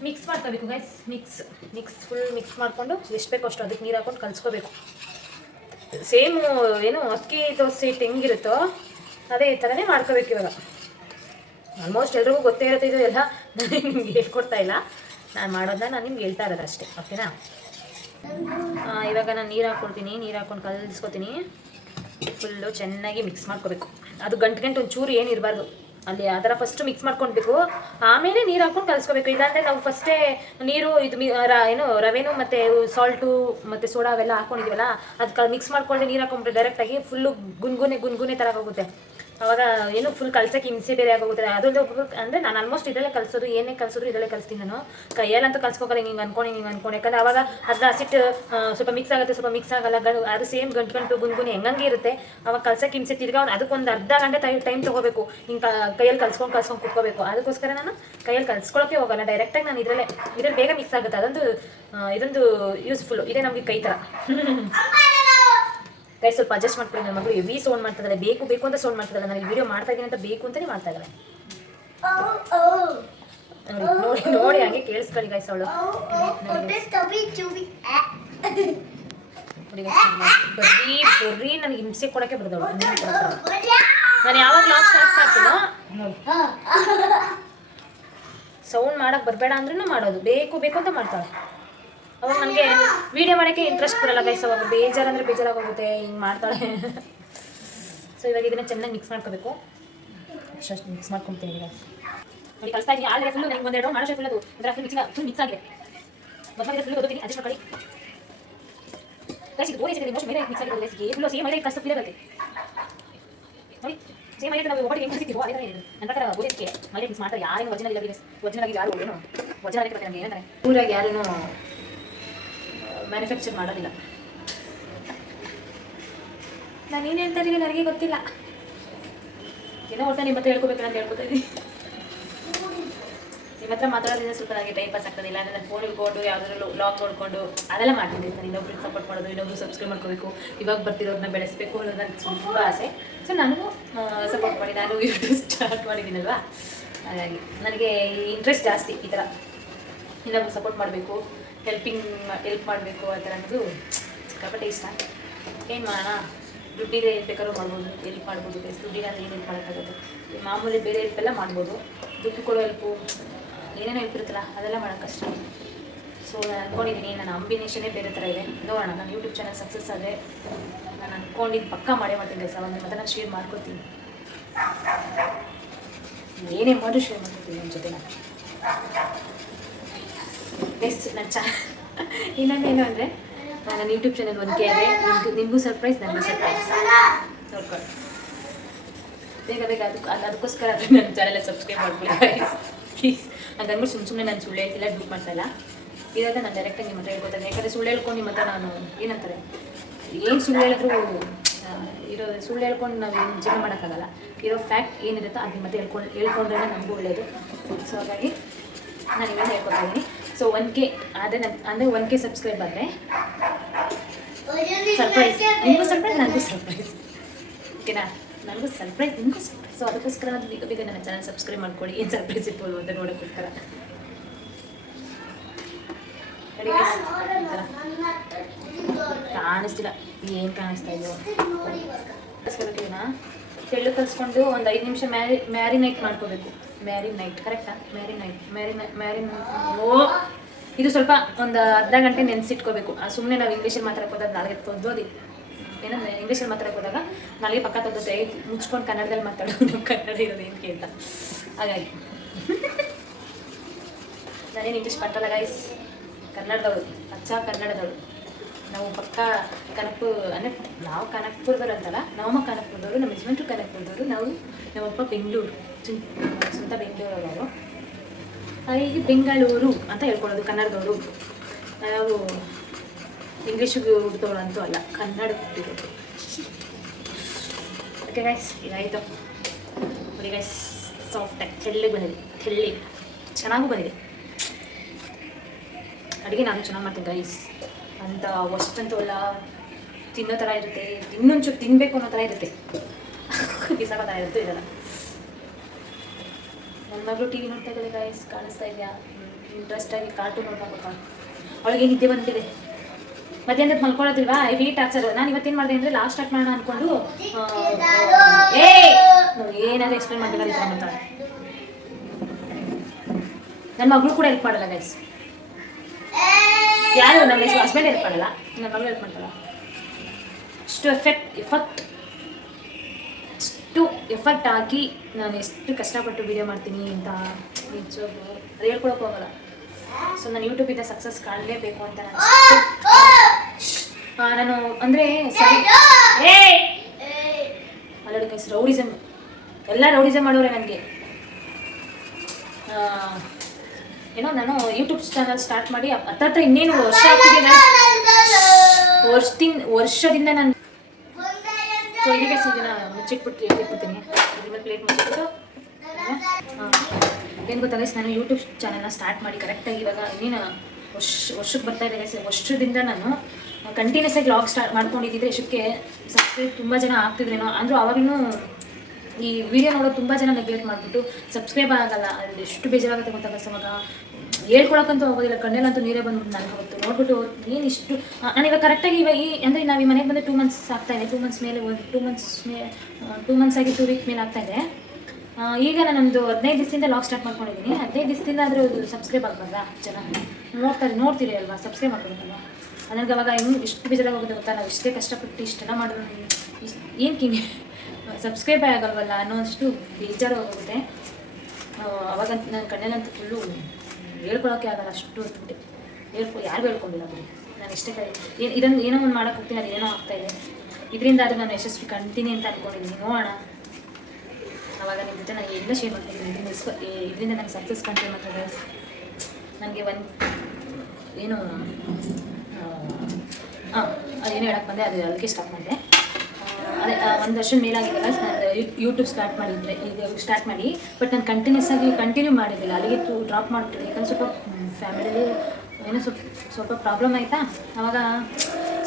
ಮಿಕ್ಸ್ ಮಾಡ್ಕೋಬೇಕು ಗೈಸ್ ಫುಲ್ ಮಿಕ್ಸ್ ಮಾಡಿಕೊಂಡು ಎಷ್ಟು ಬೇಕೋ ಅಷ್ಟು ಅದಕ್ಕೆ ನೀರು ಹಾಕ್ಕೊಂಡು ಕಲಿಸ್ಕೋಬೇಕು ಸೇಮು ಏನು ಅಕ್ಕಿ ದೋಸೆ ಹಿಟ್ಟು ಹೆಂಗಿರುತ್ತೋ ಅದೇ ಥರನೇ ಮಾಡ್ಕೋಬೇಕು ಇವಾಗ ಆಲ್ಮೋಸ್ಟ್ ಎಲ್ರಿಗೂ ಗೊತ್ತೇ ಇರುತ್ತೆ ಇದು ಎಲ್ಲ ನಾನು ನಿಮ್ಗೆ ಹೇಳ್ಕೊಡ್ತಾ ಇಲ್ಲ ನಾನು ಮಾಡೋದನ್ನ ನಾನು ನಿಮ್ಗೆ ಹೇಳ್ತಾ ಇರೋದು ಅಷ್ಟೇ ಓಕೆನಾ ಇವಾಗ ನಾನು ನೀರು ಹಾಕ್ಕೊಳ್ತೀನಿ ನೀರು ಹಾಕ್ಕೊಂಡು ಕಲಿಸ್ಕೊತೀನಿ ಫುಲ್ಲು ಚೆನ್ನಾಗಿ ಮಿಕ್ಸ್ ಮಾಡ್ಕೋಬೇಕು ಅದು ಗಂಟು ಒಂಚೂರು ಏನು ಇರಬಾರ್ದು ಅಲ್ಲಿ ಆ ಥರ ಫಸ್ಟು ಮಿಕ್ಸ್ ಮಾಡ್ಕೊಳ್ಬೇಕು ಆಮೇಲೆ ನೀರು ಹಾಕ್ಕೊಂಡು ಕಲಿಸ್ಕೋಬೇಕು ಇಲ್ಲಾಂದರೆ ನಾವು ಫಸ್ಟೇ ನೀರು ಇದು ಏನು ರವೆನೂ ಮತ್ತು ಸಾಲ್ಟು ಮತ್ತು ಸೋಡಾ ಅವೆಲ್ಲ ಹಾಕ್ಕೊಂಡಿದ್ದೀವಲ್ಲ ಅದಕ್ಕೆ ಮಿಕ್ಸ್ ಮಾಡ್ಕೊಂಡ್ರೆ ನೀರು ಹಾಕೊಂಡ್ರೆ ಡೈರೆಕ್ಟಾಗಿ ಫುಲ್ಲು ಗುನ್ಗುನೆ ಥರ ಆಗೋಗುತ್ತೆ ಅವಾಗ ಏನು ಫುಲ್ ಕಲ್ಸೋಕ್ಕೆ ಹಿಂಸೆ ಬೇರೆ ಆಗೋಗುತ್ತೆ ಅದೊಂದು ಅಂದರೆ ನಾನು ಆಲ್ಮೋಸ್ಟ್ ಇದರಲ್ಲೇ ಕಲಿಸೋದು ಏನೇ ಕಲಿಸಿದ್ರು ಇದರಲ್ಲೇ ಕಲಿಸ್ತೀನಿ ನಾನು ಕೈಯಲ್ಲಂತೂ ಕಲ್ಸ್ಕೋಕಲ್ಲ ಹಿಂಗೆ ಅನ್ಕೊಂಡು ಯಾಕಂದರೆ ಅವಾಗ ಅದನ್ನ ಹಸಿಟ್ಟು ಸ್ವಲ್ಪ ಮಿಕ್ಸ್ ಆಗುತ್ತೆ ಸ್ವಲ್ಪ ಮಿಕ್ಸ್ ಆಗಲ್ಲ ಅದು ಸೇಮ್ ಗಂಟು ಗುನ್ಗುನಿ ಹೆಂಗಂಗೆ ಇರುತ್ತೆ ಅವಾಗ ಕಲ್ಸೋಕ್ಕೆ ಹಿಂಸೆ ತಿರ್ಗಾ ಅದಕ್ಕೊಂದು ಅರ್ಧ ಗಂಟೆ ಟೈಮ್ ತೊಗೋಬೇಕು ಹಿಂಗೆ ಕೈಯಲ್ಲಿ ಕಲ್ಸ್ಕೊಂಡು ಕುತ್ಕೋಬೇಕು ಅದಕ್ಕೋಸ್ಕರ ನಾನು ಕೈಯಲ್ಲಿ ಕಲ್ಸ್ಕೊಳ್ಳೋಕ್ಕೆ ಹೋಗಲ್ಲ ಡೈರೆಕ್ಟಾಗಿ ನಾನು ಇದ್ರಲ್ಲಿ ಬೇಗ ಮಿಕ್ಸ್ ಆಗುತ್ತೆ ಇದೊಂದು ಯೂಸ್ಫುಲ್ಲು ಇದೇ ನಮಗೆ ಕೈ ಥರ ಕೈ ಸ್ವಲ್ಪ ಅಡ್ಜಸ್ಟ್ ಮಾಡ್ಕೊಳ್ಳಿ ನನ್ನ ಮಗಳು ಹೆವಿ ಸೌಂಡ್ ಮಾಡ್ತಿದ್ದಾಳೆ ಬೇಕು ಅಂತ ಸೌಂಡ್ ಮಾಡ್ತಿದ್ದಾಳೆ ನನಗೆ ವಿಡಿಯೋ ಮಾಡ್ತಾ ಇದ್ದೀನಿ ಅಂತ ಬೇಕು ಅಂತಲೇ ಮಾಡ್ತಾ ಇದ್ದಾಳೆ ನೋಡಿ ಹಾಗೆ ಕೇಳಿಸ್ಕೊಳ್ಳಿ ಗೈಸ್ ಅವಳು ಬರೀ ನನಗೆ ಹಿಂಸೆ ಕೊಡೋಕ್ಕೆ ಬರ್ದವಳು ನಾನು ಯಾವಾಗ ಲಾಸ್ಟ್ ಸ್ಟಾರ್ಟ್ ಮಾಡ್ತೀನೋ ಸೌಂಡ್ ಮಾಡೋಕ್ಕೆ ಬರಬೇಡ ಅಂದ್ರೂ ಮಾಡೋದು ಬೇಕು ಅಂತ ಮಾಡ್ತಾಳೆ ಅವಾಗ ನನಗೆ ವೀಡಿಯೋ ಮಾಡೋಕ್ಕೆ ಇಂಟ್ರೆಸ್ಟ್ ಬರಲ್ಲ ಗೈಸ್ ಅವಾಗ ಬೇಜಾರಾಗೋಗುತ್ತೆ ಹಿಂಗೆ ಮಾಡ್ತಾಳೆ ಸೊ ಇವಾಗ ಇದನ್ನು ಚೆನ್ನಾಗಿ ಮಿಕ್ಸ್ ಮಾಡ್ಕೋಬೇಕು ಅಷ್ಟು ಮಿಕ್ಸ್ ಮಾಡ್ಕೊತೀನಿ ಈಗ ನೋಡಿ ಕಲಿಸ್ತಾ ಇದ್ದೀನಿ ಆಲ್ರೆಡಿ ಫುಲ್ಲು ನನಗೆ ಒಂದೆರಡು ಮಾಡೋ ಫುಲ್ ಅದು ಅದರ ಫುಲ್ ಮಿಕ್ಸ್ ಆಗಿದೆ ಮೊದಲು ಫುಲ್ ಓದ್ತೀನಿ ಅಡ್ಜಸ್ಟ್ ಮಾಡ್ಕೊಳ್ಳಿ ಗೈಸ್ ಇದು ಓದಿ ಮೋಸ್ಟ್ ಮೇಲೆ ಮಿಕ್ಸ್ ಆಗಿದೆ ಗೈಸ್ ಫುಲ್ಲು ಸೇಮ್ ಆಗಿದೆ ಕಷ್ಟ ಫೀಲ್ ಆಗುತ್ತೆ ನೋಡಿ ಸೇಮ್ ಆಗಿದೆ ನಾವು ಒಬ್ಬರಿಗೆ ಏನು ಕಲಿಸ್ತೀವೋ ಅದೇ ಥರ ಇದೆ ನನ್ನ ಪ್ರಕಾರ ಓದೋದಕ್ಕೆ ಮೈಲೆ ಮಿಕ್ಸ್ ಮಾಡ್ತಾರೆ ಯಾರೇನು ಒರಿಜಿನಲ್ ಆಗಿ ಯಾರು ಏನು ಒರಿಜಿನಲ್ ಆಗಿ ನನಗೆ ಏನಂತಾರೆ ಊರಾಗಿ ಯಾರೇನು ಮ್ಯಾನುಫ್ಯಾಕ್ಚರ್ ಮಾಡೋದಿಲ್ಲ ನಾನೇನು ಹೇಳ್ತಾ ಇದ್ದೀನಿ ನನಗೆ ಗೊತ್ತಿಲ್ಲ ಏನೋ ಹೊರತ ನಿಮ್ಮ ಹತ್ರ ಹೇಳ್ಕೊಬೇಕು ಅಂತ ಹೇಳ್ಕೊತಾ ಇದ್ದೀನಿ ನಿಮ್ಮ ನಿಮ್ಮ ಹತ್ರ ಮಾತಾಡೋದ್ರಿಂದ ಸ್ವಲ್ಪ ನನಗೆ ಟೈಮ್ ಪಾಸ್ ಆಗ್ತದೆ. ಇಲ್ಲ ಅಂದರೆ ನಾನು ಫೋನ್ ಇಟ್ಕೊಂಡು ಯಾವುದಾದ್ರು ಲಾಗ್ ನೋಡಿಕೊಂಡು ಅದೆಲ್ಲ ಮಾಡ್ತೀನಿ. ನಾನು ಇನ್ನೊಬ್ರಿಗೆ ಸಪೋರ್ಟ್ ಮಾಡೋದು, ಇನ್ನೊಬ್ರು ಸಬ್ಸ್ಕ್ರೈಬ್ ಮಾಡ್ಕೋಬೇಕು, ಇವಾಗ ಬರ್ತಿರೋದನ್ನ ಬೆಳೆಸಬೇಕು ಅನ್ನೋದು ನನಗೆ ತುಂಬ ಆಸೆ. ಸೊ ನಾನು ಸಪೋರ್ಟ್ ಮಾಡಿ ನಾನು ಯೂಟ್ಯೂಬ್ ಸ್ಟಾರ್ಟ್ ಮಾಡಿದ್ದೀನಲ್ವಾ, ಹಾಗಾಗಿ ನನಗೆ ಇಂಟ್ರೆಸ್ಟ್ ಜಾಸ್ತಿ ಈ ಥರ ಇನ್ನೊಬ್ರು ಸಪೋರ್ಟ್ ಮಾಡಬೇಕು, ಹೆಲ್ಪ್ ಮಾಡಬೇಕು ಆ ಥರ ಅನ್ನೋದು ಸಿಕ್ಕಾಪಟ್ಟೆ ಇಷ್ಟ. ಏನು ಮಾಡೋಣ, ದುಡ್ಡಿದೆ ಬೇಕಾದ್ರೂ ಮಾಡ್ಬೋದು, ಹೆಲ್ಪ್ ಮಾಡ್ಬೋದು. ದುಡ್ಡಿನ ಏನು ಹೆಲ್ಪ್ ಮಾಡೋಕ್ಕಾಗುತ್ತೆ, ಮಾಮೂಲಿ ಬೇರೆ ಹೆಲ್ಪೆಲ್ಲ ಮಾಡ್ಬೋದು. ದುಡ್ಡು ಕೊಡೋ ಹೆಲ್ಪು ಏನೇನೋ ಹೆಲ್ಪ್ ಇರುತ್ತಲ್ಲ ಅದೆಲ್ಲ ಮಾಡೋಕ್ಕೆ ಕಷ್ಟ. ಸೊ ನಾನು ಅಂದ್ಕೊಂಡಿದ್ದೀನಿ, ನನ್ನ ಅಂಬಿನೇಷನೇ ಬೇರೆ ಥರ ಇದೆ. ನೋಡೋಣ, ನಾನು ಯೂಟ್ಯೂಬ್ ಚಾನಲ್ ಸಕ್ಸಸ್ ಆದರೆ ನಾನು ಅಂದ್ಕೊಂಡಿದ್ದು ಪಕ್ಕ ಮಾಡೇ ಮಾಡ್ತೀನಿ ಗೈಸ್. ಅವಾಗ ಮತ್ತೆ ನಾನು ಶೇರ್ ಮಾಡ್ಕೊತೀನಿ, ಏನೇ ಮಾಡಿದ್ರು ಶೇರ್ ಮಾಡ್ಕೊತೀನಿ ನಿಮ್ಮ ಜೊತೆ ನಾನು ಗೈಸ್. ನನ್ನ ಇನ್ನೊಂದೇನು ಅಂದರೆ ನನ್ನ ಯೂಟ್ಯೂಬ್ ಚಾನಲ್ 1K ಇದೆ. ನಿಮಗೂ ಸರ್ಪ್ರೈಸ್, ನನಗೂ ಸರ್ಪ್ರೈಸ್. ನೋಡ್ಕೊಂಡು ಬೇಗ ಅದಕ್ಕೋಸ್ಕರ ನನ್ನ ಚಾನಲ್ ಸಬ್ಸ್ಕ್ರೈಬ್ ಮಾಡ್ಕೊಳ್ಳಿ ಗೈಸ್ ಪ್ಲೀಸ್. ಹಂಗಂದ್ಬಿಟ್ಟು ಸುಮ್ಮನೆ ನಾನು ಸುಳ್ಳು ಹೇಳ್ತಿಲ್ಲ, ಡ್ಯೂಟ್ ಮಾಡ್ತಾಯಿಲ್ಲ. ಇದಾದರೆ ನಾನು ಡೈರೆಕ್ಟಾಗಿ ನಿಮ್ಮ ಹತ್ರ ಹೇಳ್ಕೊತಾನೆ. ಯಾಕಂದರೆ ಸುಳ್ಳು ಹೇಳ್ಕೊಂಡು ನಿಮ್ಮ ಹತ್ರ ನಾನು ಏನಂತಾರೆ, ಏನು ಸುಳ್ಳು ಹೇಳಿದ್ರು ಸುಳ್ಳು ಹೇಳ್ಕೊಂಡು ನಾವು ಏನು ಜೀವನ ಮಾಡೋಕ್ಕಾಗಲ್ಲ. ಇರೋ ಫ್ಯಾಕ್ಟ್ ಏನಿರುತ್ತೋ ಅದು ಮತ್ತೆ ಹೇಳ್ಕೊಂಡ್ರೆ ನಮಗೂ ಒಳ್ಳೆಯದು. ಸೊ ಹಾಗಾಗಿ ನಾನು ಇವೆಲ್ಲ ಹೇಳ್ಕೊತಾ ಇದ್ದೀನಿ. ಸೊ 1K ಆದರೆ ಅಂದರೆ 1K ಸಬ್ಸ್ಕ್ರೈಬ್ ಆದರೆ ಸರ್ಪ್ರೈಸ್, ನಿಮಗೂ ಸರ್ಪ್ರೈಸ್, ನನಗೂ ಸರ್ಪ್ರೈಸ್. ಓಕೆನಾ, ನನಗೂ ಸರ್ಪ್ರೈಸ್, ನಿಮಗೂ ಸರ್ಪ್ರೈಸ್. ಸೊ ಅದಕ್ಕೋಸ್ಕರ ನಾನು ಬೇಗ ನನ್ನ ಚಾನಲ್ ಸಬ್ಸ್ಕ್ರೈಬ್ ಮಾಡ್ಕೊಳ್ಳಿ. ಏನು ಸರ್ಪ್ರೈಸ್ ಇರ್ಬೋದು ಅಂತ ನೋಡೋಕ್ಕೋಸ್ಕರ. ಕಾಣಿಸ್ತಿಲ್ಲ, ಏನು ಕಾಣಿಸ್ತಾ ಇದೆಯೋ ಕಲಿಸ್ಕೊಬೇಕಿನ ತೆಳ್ಳು ಕಲಿಸ್ಕೊಂಡು ಒಂದು 5 ನಿಮಿಷ ಮ್ಯಾರಿನೇಟ್ ಮಾಡ್ಕೋಬೇಕು. ಮ್ಯಾರಿನೈಟ್ ಕರೆಕ್ಟಾ? ಓ ಇದು ಸ್ವಲ್ಪ ಒಂದು ಅರ್ಧ ಗಂಟೆ ನೆನೆಸಿಟ್ಕೋಬೇಕು. ಸುಮ್ಮನೆ ನಾವು ಇಂಗ್ಲೀಷಲ್ಲಿ ಮಾತಾಡಕ್ಕೆ ಹೋದಾಗ ನಾಳೆಗೆ ತೊದ್ದೋದಿ ಏನಂದರೆ ಇಂಗ್ಲೀಷಲ್ಲಿ ಮಾತಾಡಕ್ಕೆ ಹೋದಾಗ ನಾಳೆಗೆ ಪಕ್ಕ ತೊದ್ದೋದೆ ಮುಚ್ಕೊಂಡು ಕನ್ನಡದಲ್ಲಿ ಮಾತಾಡೋದು. ನಮ್ಮ ಕನ್ನಡ ಇರೋದು ಏನಕ್ಕೆ ಅಂತ. ಹಾಗಾಗಿ ನಾನೇನು ಇಂಗ್ಲೀಷ್ ಪಟ್ಟಲ್ಲ ಗೈಸ್, ಕನ್ನಡದವರು, ಅಚ್ಚ ಕನ್ನಡದವರು. ನಾವು ಪಕ್ಕ ಅಂದರೆ ನಾವು ಕನಕಪುರದವ್ರು ಅಂತಲ್ಲ, ನಮ್ಮಮ್ಮ ಕನಕಪುರದವರು, ನಮ್ಮ ಯಜಮಾನ್ರು ಕನಕಪುರದವರು, ನಮ್ಮಪ್ಪ ಬೆಂಗಳೂರು, ಸ್ವಂತ ಬೆಂಗಳೂರವರು. ಹಾಗಾಗಿ ಬೆಂಗಳೂರು ಅಂತ ಹೇಳ್ಕೊಳ್ಳೋದು ಕನ್ನಡದವರು. ನಾವು ಇಂಗ್ಲೀಷಿಗೆ ಹುಟ್ಟಿದವಳು ಅಂತೂ ಅಲ್ಲ, ಕನ್ನಡ ಹುಟ್ಟಿರೋದು. ಓಕೆ ಗೈಸ್, ಇದಾಯಿತು ನೋಡಿ ಗೈಸ್. ಸಾಫ್ಟಾಗಿ ತೆಳ್ಳಿಗೆ ಬಂದಿದೆ, ಚೆನ್ನಾಗೂ ಬಂದಿದೆ. ಅಡುಗೆ ನಾನು ಚೆನ್ನಾಗಿ ಮಾಡ್ತೀನಿ ಗೈಸ್. ಅಂತ ಅಷ್ಟಂತೂ ಅಲ್ಲ, ತಿನ್ನೋ ಥರ ಇರುತ್ತೆ, ಇನ್ನೊಂಚೂರು ತಿನ್ನಬೇಕು ಅನ್ನೋ ಥರ ಇರುತ್ತೆ, ಬಿಸಾಕೋ ಥರ ಇರುತ್ತೆ ಇದೆಲ್ಲ. ನನ್ನ ಮಗಳು ಟಿ ವಿ ನೋಡ್ತಾ ಇದ್ದಾಳೆ ಗೈಸ್, ಕಾಣಿಸ್ತಾ ಇದೆಯಾ? ಇಂಟ್ರೆಸ್ಟಾಗಿ ಕಾರ್ಟೂನ್ ನೋಡ್ಬೇಕು. ಅವಳಿಗೆ ನಿದ್ದೆ ಬಂದಿದೆ, ಮಧ್ಯಾಹ್ನದ ಮಲ್ಕೊಳ್ಳೋದಿಲ್ವಾ, ಹೆವಿ ಟಾರ್ಚರ್. ನಾನು ಇವತ್ತೇನು ಮಾಡಿದೆ ಅಂದರೆ ಲಾಸ್ಟ್ ಸ್ಟಾರ್ಟ್ ಮಾಡೋಣ ಅಂದ್ಕೊಂಡು ಏನಾದರೂ ಎಕ್ಸ್ಪ್ಲೇನ್ ಮಾಡಬೇಕಾದ್ರೆ ಮಾಡ್ತಾಳೆ. ನನ್ನ ಮಗಳು ಕೂಡ ಹೆಲ್ಪ್ ಮಾಡಲ್ಲ ಗೈಸ್, ಯಾರು ನಮ್ಮ ಹಸ್ಬೆಂಡ್ ಹೆಲ್ಪ್ ಮಾಡಲ್ಲ, ನನ್ನ ಮಗಳು ಹೆಲ್ಪ್ ಮಾಡ್ತಾಳ. ಅಷ್ಟು ಎಫರ್ಟ್ ಹಾಕಿ ನಾನು ಎಷ್ಟು ಕಷ್ಟಪಟ್ಟು ವಿಡಿಯೋ ಮಾಡ್ತೀನಿ ಅಂತ ನಿಜವಾಗ್ಲೂ ಅದು ಹೇಳ್ಕೊಳಕ್ಕೆ ಹೋಗಲ್ಲ. ಸೊ ನಾನು ಯೂಟ್ಯೂಬಿಂದ ಸಕ್ಸಸ್ ಕಾಣಲೇಬೇಕು ಅಂತ ನಾನು ಅಂದರೆ ಸರಿ ಅಲ್ಲಡಿ ಕೈಸ್. ರೌಡಿಸಮ್ ಎಲ್ಲ ರೌಡಿಸಮ್ ಮಾಡೋರೆ ನನಗೆ. ಏನೋ ನಾನು ಯೂಟ್ಯೂಬ್ ಚಾನಲ್ ಸ್ಟಾರ್ಟ್ ಮಾಡಿ ಹತ್ತತ್ರ ಇನ್ನೇನು ವರ್ಷ ಆಗ್ತಿದೆ, ವರ್ಷದಿಂದ ನಾನು. ಸೊ ಈಗ ಇದನ್ನ ಮುಚ್ಚಿಟ್ಬಿಟ್ಟು ಇಟ್ಬಿಡ್ತೀನಿ, ಇದ್ರ ಮೇಲೆ ಪ್ಲೇಟ್ ಮುಚ್ಚಿಬಿಟ್ಟು. ಏನು ಗೊತ್ತಾಗ ನಾನು ಯೂಟ್ಯೂಬ್ ಚಾನಲ್ನ ಸ್ಟಾರ್ಟ್ ಮಾಡಿ ಕರೆಕ್ಟಾಗಿ ಇವಾಗ ಇನ್ನೇನು ವರ್ಷಕ್ಕೆ ಬರ್ತಾ ಇದೆ. ವರ್ಷದಿಂದ ನಾನು ಕಂಟಿನ್ಯೂಸ್ ಆಗಿ ವ್ಲಾಗ್ ಸ್ಟಾರ್ಟ್ ಮಾಡ್ಕೊಂಡಿದ್ದಿದ್ರೆ ಇಷ್ಟಕ್ಕೆ ಸಬ್ಸ್ಕ್ರೈಬ್ ತುಂಬ ಜನ ಆಗ್ತಿದ್ರೇನೋ. ಅಂದರೂ ಅವಾಗೂ ಈ ವಿಡಿಯೋ ನೋಡೋದು ತುಂಬ ಜನ ನೆಗ್ಲೆಕ್ಟ್ ಮಾಡಿಬಿಟ್ಟು ಸಬ್ಸ್ಕ್ರೈಬ್ ಆಗಲ್ಲ. ಅಲ್ಲಿ ಎಷ್ಟು ಬೇಜಾರಾಗುತ್ತೆ ಗೊತ್ತಾಗ. ಅವಾಗ ಹೇಳ್ಕೊಳಕ್ಕಂತೂ ಹೋಗೋದಿಲ್ಲ, ಕಣ್ಣಲ್ಲಂತೂ ನೀರೇ ಬಂದ್ಬಿಟ್ಟು ನನಗೆ ಗೊತ್ತು ನೋಡ್ಬಿಟ್ಟು ಏನು ಇಷ್ಟು. ನಾನು ಇವಾಗ ಕರೆಕ್ಟಾಗಿ ಇವಾಗ ಅಂದರೆ ನಾವು ಈ ಮನೆಗೆ ಬಂದರೆ 2 ಮಂತ್ಸ್ ಆಗ್ತಾಯಿದೆ. 2 ಮಂತ್ಸ್ ಮೇಲೆ 2 ಮಂತ್ಸ್ ಆಗಿ 2 ವೀಕ್ ಮೇಲೆ ಆಗ್ತಾಯಿದೆ. ಈಗ ನಾನೊಂದು 15 ದಿವಸದಿಂದ ಲಾಗ್ ಸ್ಟಾರ್ಟ್ ಮಾಡ್ಕೊಂಡಿದ್ದೀನಿ. 15 ದಿವಸದಿಂದ ಆದರೆ ಅದು ಸಬ್ಸ್ಕ್ರೈಬ್ ಆಗಬಾರ್ದಾ? ಜನ ನೋಡ್ತೀರಿ ಅಲ್ವಾ, ಸಬ್ಸ್ಕ್ರೈಬ್ ಮಾಡ್ಕೊಬೇಕಲ್ವಾ? ನನಗೆ ಅವಾಗ ಇನ್ನೂ ಎಷ್ಟು ಬೇಜಾರಾಗೋಗುತ್ತೆ ಗೊತ್ತಾ. ನಾವು ಇಷ್ಟೇ ಕಷ್ಟಪಟ್ಟು ಇಷ್ಟೆಲ್ಲ ಮಾಡಿದ್ರು ಏನು ಕಿಂಗೆ ಸಬ್ಸ್ಕ್ರೈಬ್ ಆಗಲ್ವಲ್ಲ ಅನ್ನೋಷ್ಟು ಬೇಜಾರು ಹೋಗುತ್ತೆ. ಅವಾಗ ನನ್ನ ಕಣ್ಣಲ್ಲಂತೂ ಫುಲ್ಲು ಹೇಳ್ಕೊಳೋಕ್ಕೆ ಆಗಲ್ಲ, ಅಷ್ಟು ಹೊತ್ಬಿಟ್ಟೆ. ಯಾರಿಗೂ ಹೇಳ್ಕೊಂಡಿಲ್ಲ ಬಿಡಿ. ನಾನು ಇಷ್ಟೇ ಇದನ್ನು ಏನೋ ಒಂದು ಮಾಡೋಕ್ಕೆ ಹೋಗ್ತೀನಿ, ಅದು ಏನೋ ಆಗ್ತಾಯಿದೆ. ಇದರಿಂದ ಅದು ನಾನು ಯಶಸ್ವಿ ಕಾಣ್ತೀನಿ ಅಂತ ಅಂದ್ಕೊಂಡಿದ್ದೀನಿ. ನೋಡೋಣ ಆವಾಗ ನಿಮ್ಮ ಜೊತೆ ನಾನು ಎಲ್ಲ ಶೇರ್ ಮಾಡ್ತಿದ್ದೀನಿ. ಇದರಿಂದ ನನಗೆ ಸಕ್ಸಸ್ ಕಾಣ್ತೀನಿ ಮಾತ್ರ ಗೈಸ್. ನನಗೆ ಏನು ಅದೇನು ಹೇಳಕ್ಕೆ ಬಂದೆ, ಅದು ಅದಕ್ಕೆ ಸ್ಟಾಪ್ ಮಾಡಿದೆ. ಅದೇ 1 ವರ್ಷದ ಮೇಲಾಗಿದೆ ಗೈಸ್. ನಾನು ಯೂಟ್ಯೂಬ್ ಸ್ಟಾರ್ಟ್ ಮಾಡಿ ಬಟ್ ನಾನು ಕಂಟಿನ್ಯೂಸ್ ಆಗಿ ಕಂಟಿನ್ಯೂ ಮಾಡಿರಲಿಲ್ಲ, ಅಲ್ಲಿಗೆ ಡ್ರಾಪ್ ಮಾಡ್ತೀನಿ. ಯಾಕಂದ್ರೆ ಸ್ವಲ್ಪ ಫ್ಯಾಮಿಲಿಲಿ ಏನೋ ಸ್ವಲ್ಪ ಪ್ರಾಬ್ಲಮ್ ಆಯಿತಾ, ಆವಾಗ